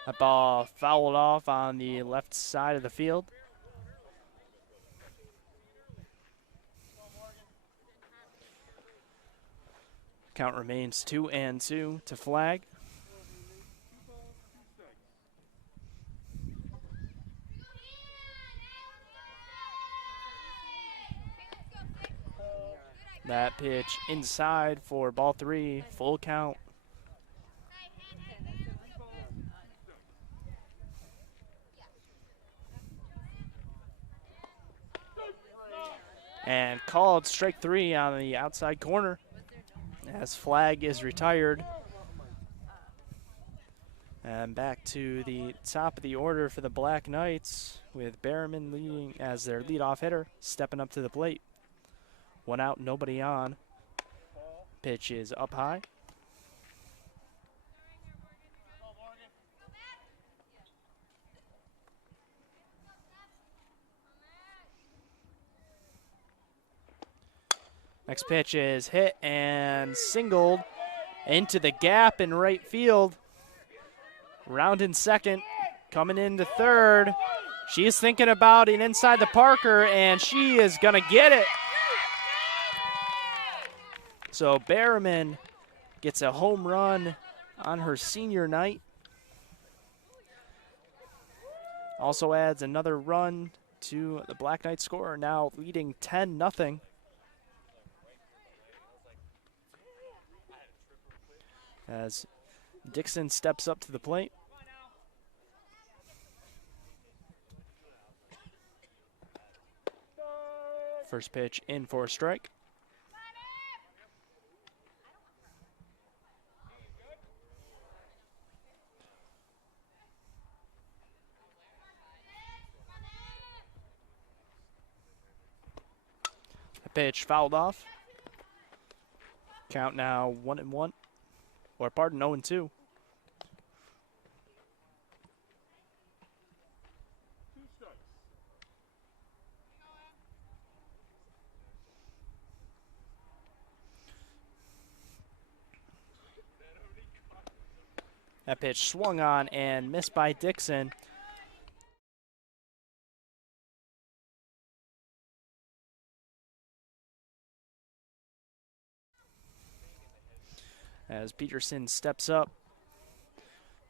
That ball fouled off on the left side of the field. Count remains 2-2 to flag. That pitch inside for ball 3, full count. And called strike 3 on the outside corner as flag is retired. And back to the top of the order for the Black Knights with Behrman leading as their leadoff hitter, stepping up to the plate. 1 out, nobody on. Pitch is up high. Next pitch is hit and singled into the gap in right field. Round in second, coming into third. She's thinking about an inside the Parker, and she is going to get it. So Behrman gets a home run on her senior night. Also adds another run to the Black Knights score, now leading 10-0. As Dixon steps up to the plate. First pitch in for a strike. The pitch fouled off. Count now 1-1. Or pardon, 0-2. That pitch swung on and missed by Dixon. As Peterson steps up.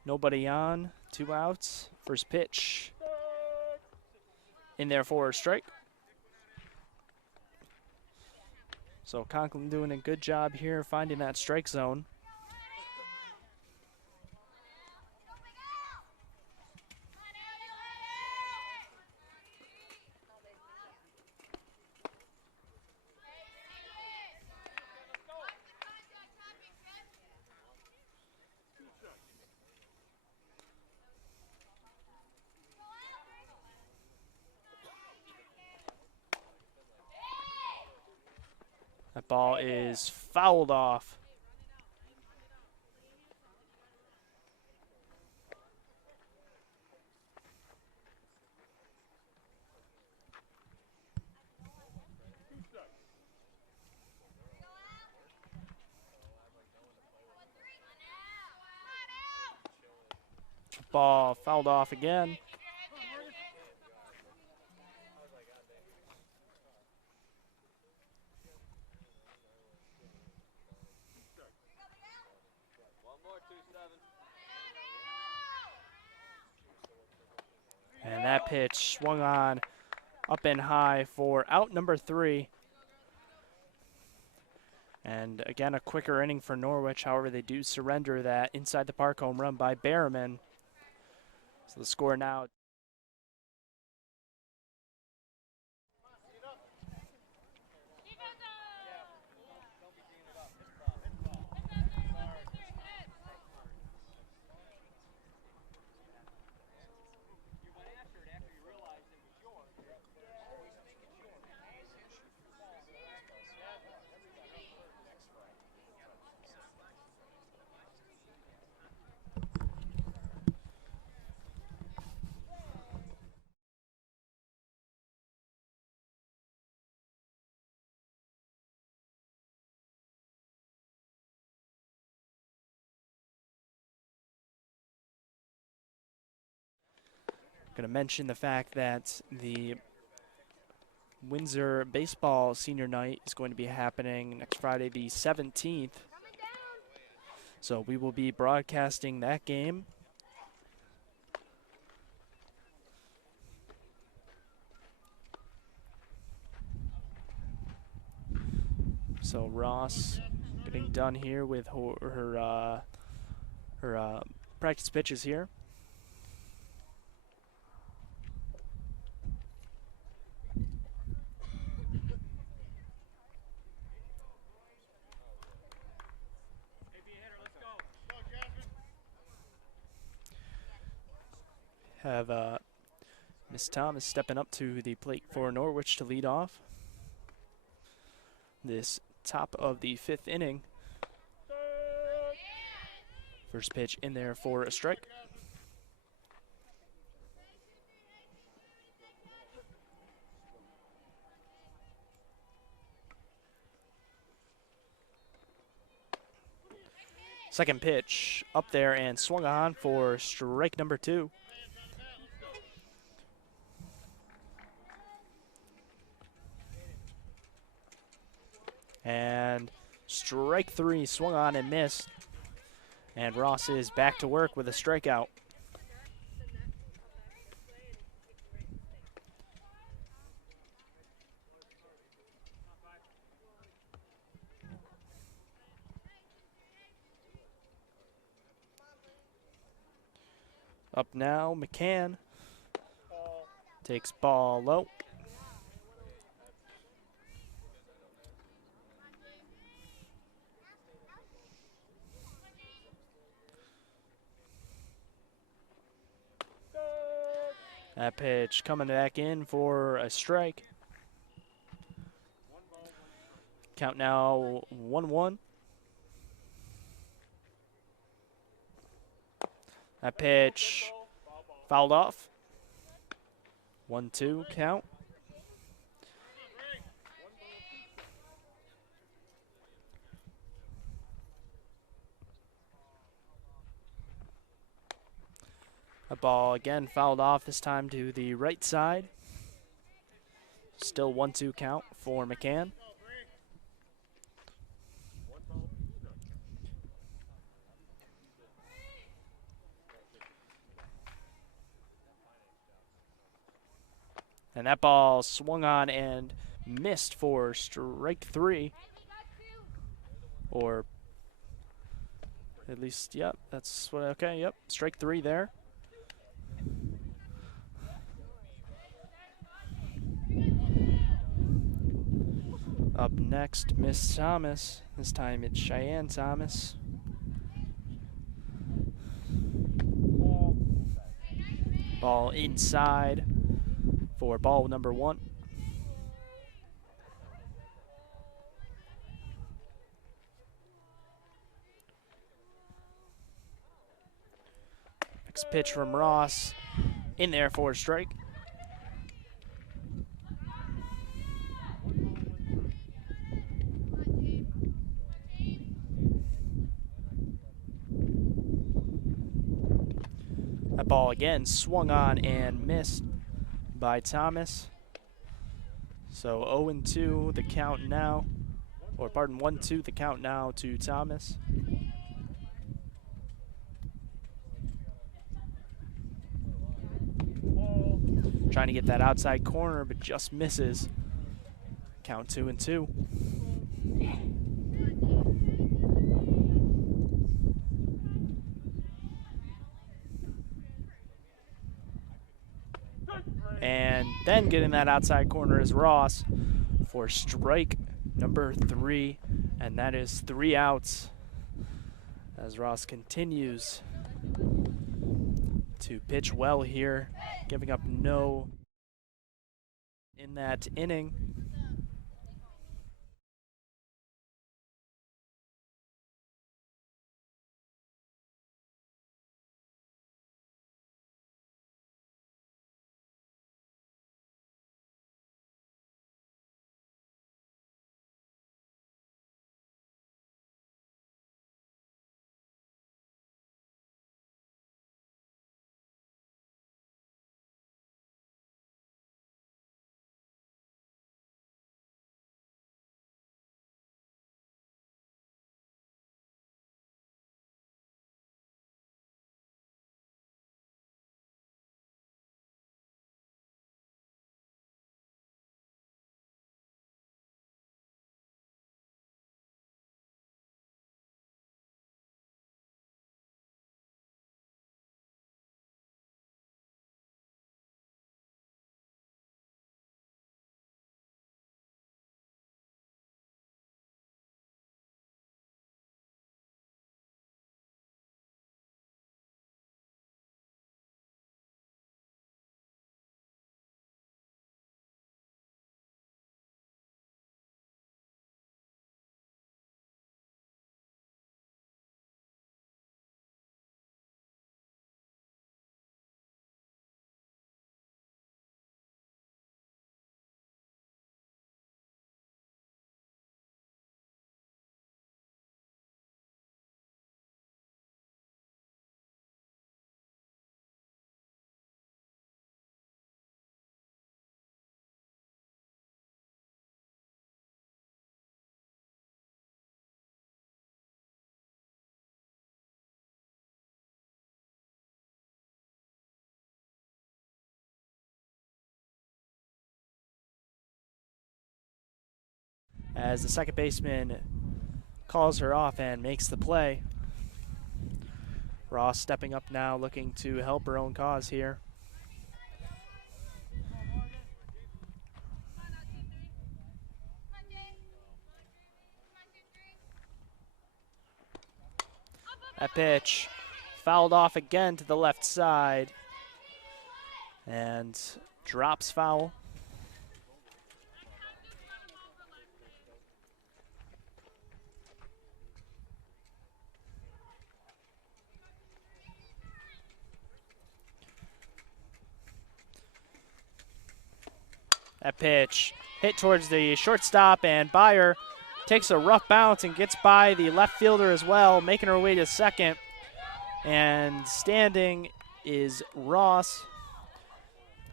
Nobody on, 2 outs. First pitch in there for a strike. So Conklin doing a good job here finding that strike zone. That ball is fouled off. Ball fouled off again. And that pitch swung on up and high for out number 3. And again, a quicker inning for Norwich. However, they do surrender that inside the park home run by Behrman. So the score now. Going to mention the fact that the Windsor Baseball Senior Night is going to be happening next Friday, the 17th. So we will be broadcasting that game. So Ross getting done here with her practice pitches here. Have Miss Thomas stepping up to the plate for Norwich to lead off this top of the 5th inning. First pitch in there for a strike. Second pitch up there and swung on for strike number 2. And strike 3, swung on and missed. And Ross is back to work with a strikeout. Up now, McCann takes ball low. That pitch coming back in for a strike. Count now 1-1. That pitch fouled off. 1-2 count. A ball again fouled off, this time to the right side. Still 1-2 count for McCann. And that ball swung on and missed for strike 3. Or at least, yep, that's what, okay, yep, strike 3 there. Up next, Miss Thomas. This time it's Cheyenne Thomas. Ball inside for ball number 1. Next pitch from Ross, in there for a strike. That ball again swung on and missed by Thomas. So 0-2 the count now, or pardon, 1-2 the count now to Thomas. Trying to get that outside corner, but just misses. Count 2-2. And then getting that outside corner is Ross for strike number 3, and that is 3 outs as Ross continues to pitch well here, giving up no in that inning. as the second baseman calls her off and makes the play. Ross stepping up now, looking to help her own cause here. That pitch fouled off again to the left side and drops foul. That pitch hit towards the shortstop, and Byer takes a rough bounce and gets by the left fielder as well, making her way to second. And standing is Ross.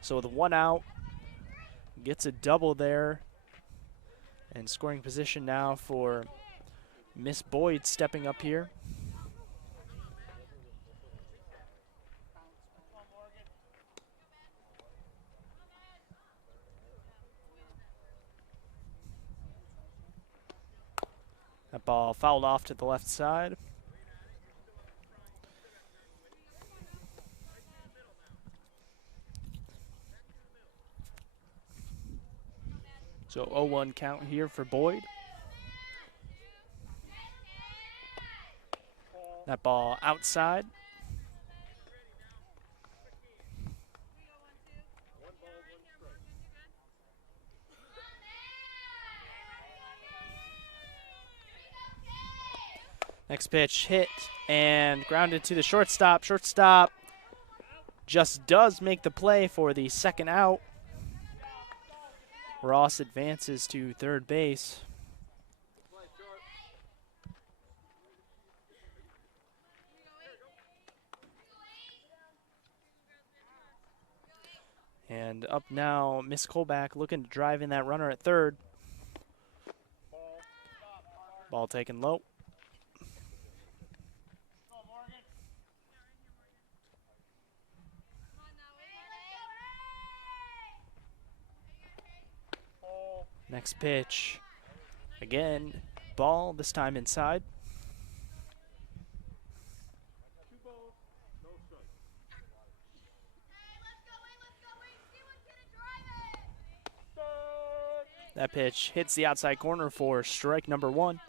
So with one out, gets a double there. And scoring position now for Miss Boyd stepping up here. That ball fouled off to the left side. So 0-1 count here for Boyd. That ball outside. Next pitch hit and grounded to the shortstop. Shortstop just does make the play for the second out. Ross advances to third base. And up now, Miss Colback looking to drive in that runner at third. Ball taken low. Next pitch, again, ball, this time inside. That pitch hits the outside corner for strike number one.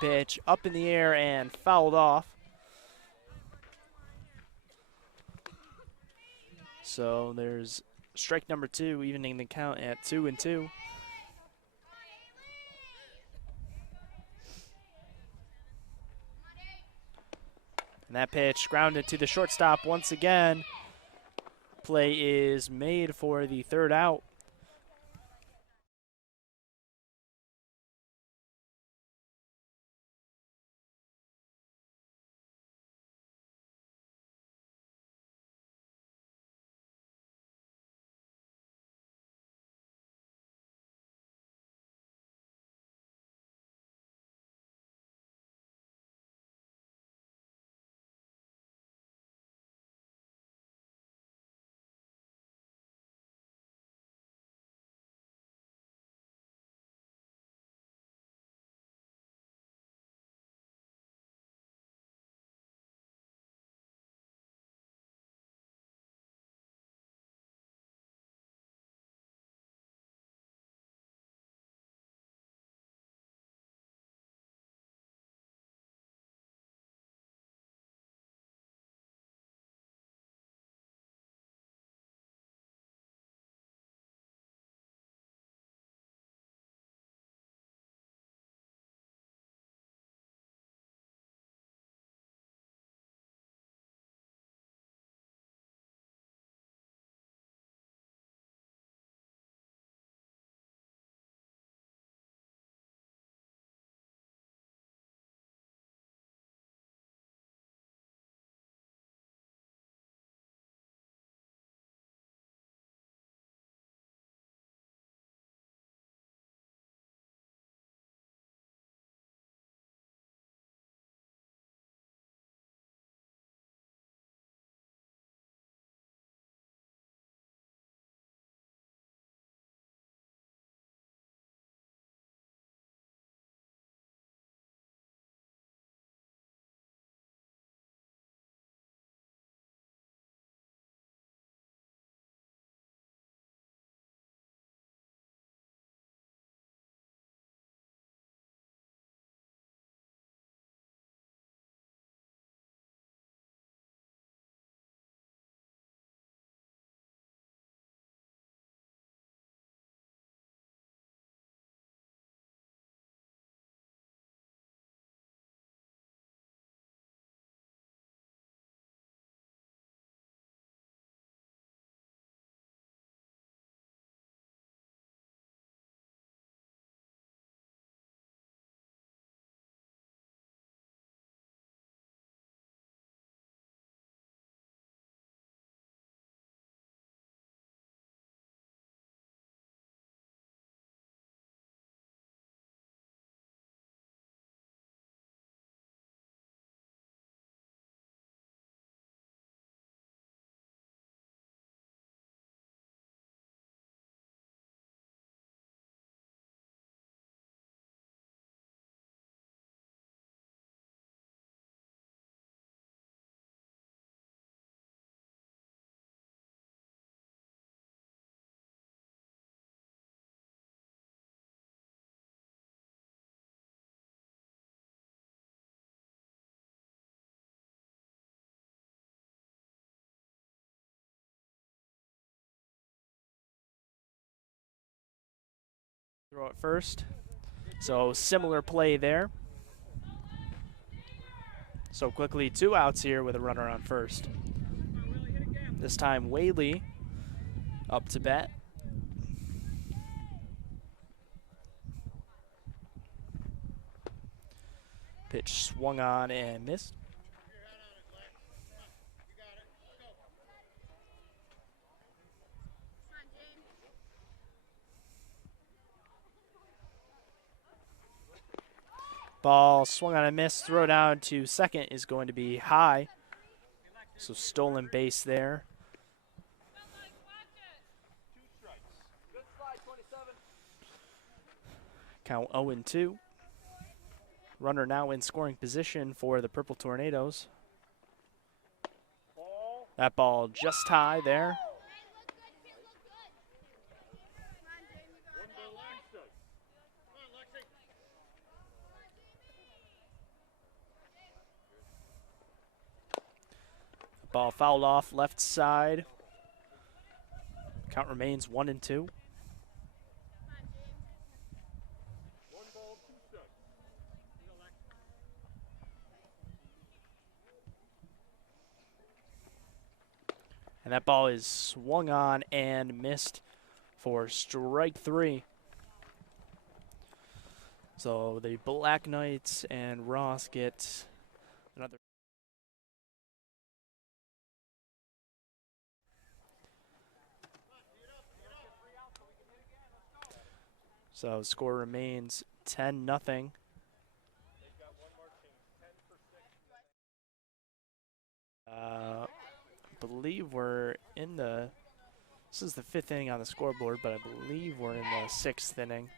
Pitch up in the air and fouled off. So there's strike number two, evening the count at 2-2. And that pitch grounded to the shortstop once again. Play is made for the third out. Throw it first. So similar play there. So quickly 2 outs here with a runner on first. This time Whaley up to bat. Pitch swung on and missed. Ball swung on and missed. Throw down to second is going to be high. So stolen base there. Count 0-2. Runner now in scoring position for the Purple Tornadoes. That ball just high there. Ball fouled off left side. Count remains 1-2. And that ball is swung on and missed for strike 3. So the Black Knights and Ross get another. So score remains 10-0. I believe we're in the, this is the 5th inning on the scoreboard, but I believe we're in the 6th inning.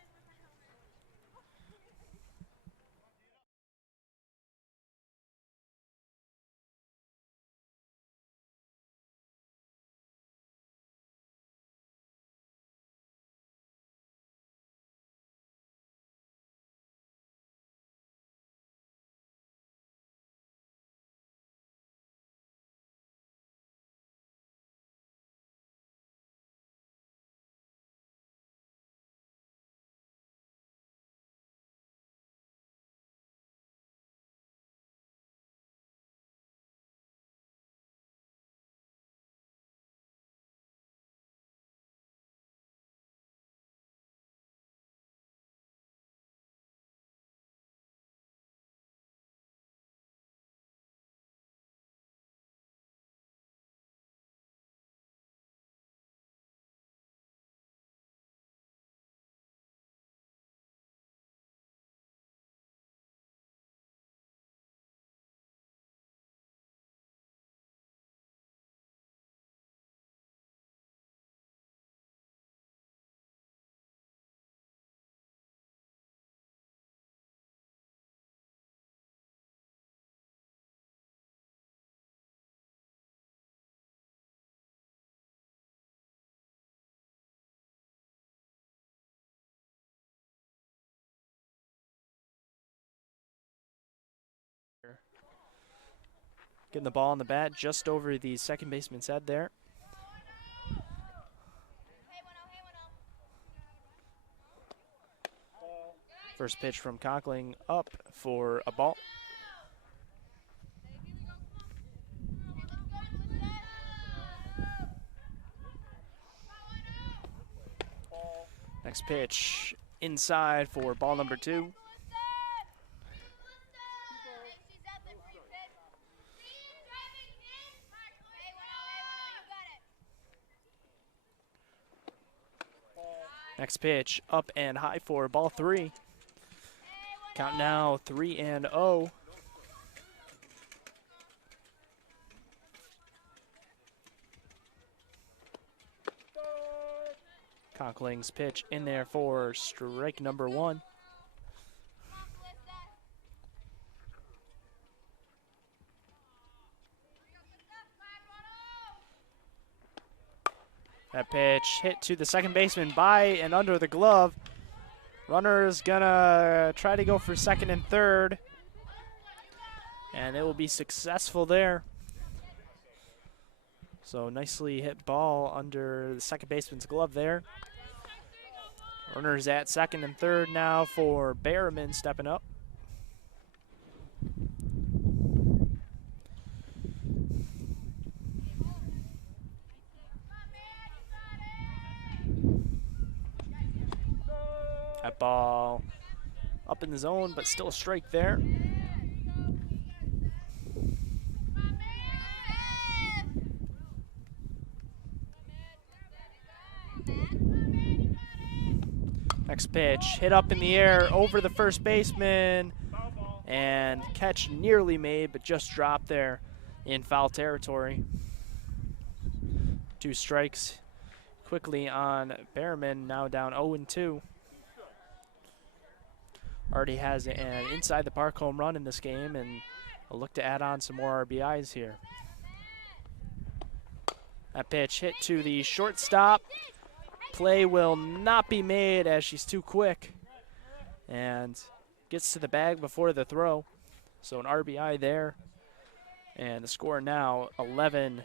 Getting the ball on the bat just over the second baseman's head there. First pitch from Conkling up for a ball. Next pitch inside for ball number 2. Next pitch up and high for ball 3. Count now 3-0. Conkling's pitch in there for strike number 1. That pitch hit to the second baseman by and under the glove. Runner's gonna try to go for second and third, and it will be successful there. So nicely hit ball under the second baseman's glove there. Runners at second and third now for Behrman stepping up. That ball up in the zone, but still a strike there. Next pitch, hit up in the air over the first baseman, and catch nearly made, but just dropped there in foul territory. 2 strikes quickly on Behrman, now down 0-2. Already has an inside the park home run in this game, and a look to add on some more RBIs here. That pitch hit to the shortstop. Play will not be made as she's too quick and gets to the bag before the throw. So an RBI there. And the score now 11-0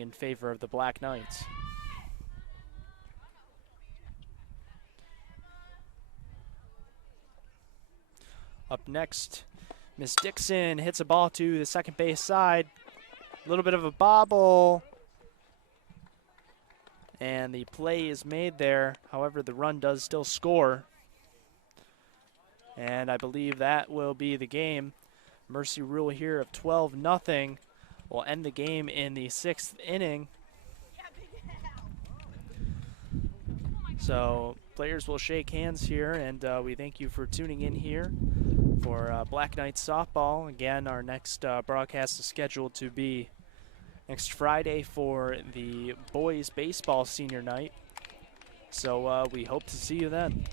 in favor of the Black Knights. Up next, Miss Dixon hits a ball to the second base side. A little bit of a bobble. And the play is made there. However, the run does still score. And I believe that will be the game. Mercy rule here of 12-0 will end the game in the 6th inning. So players will shake hands here, and we thank you for tuning in here for Black Knights softball. Again, our next broadcast is scheduled to be next Friday for the boys baseball senior night. So we hope to see you then.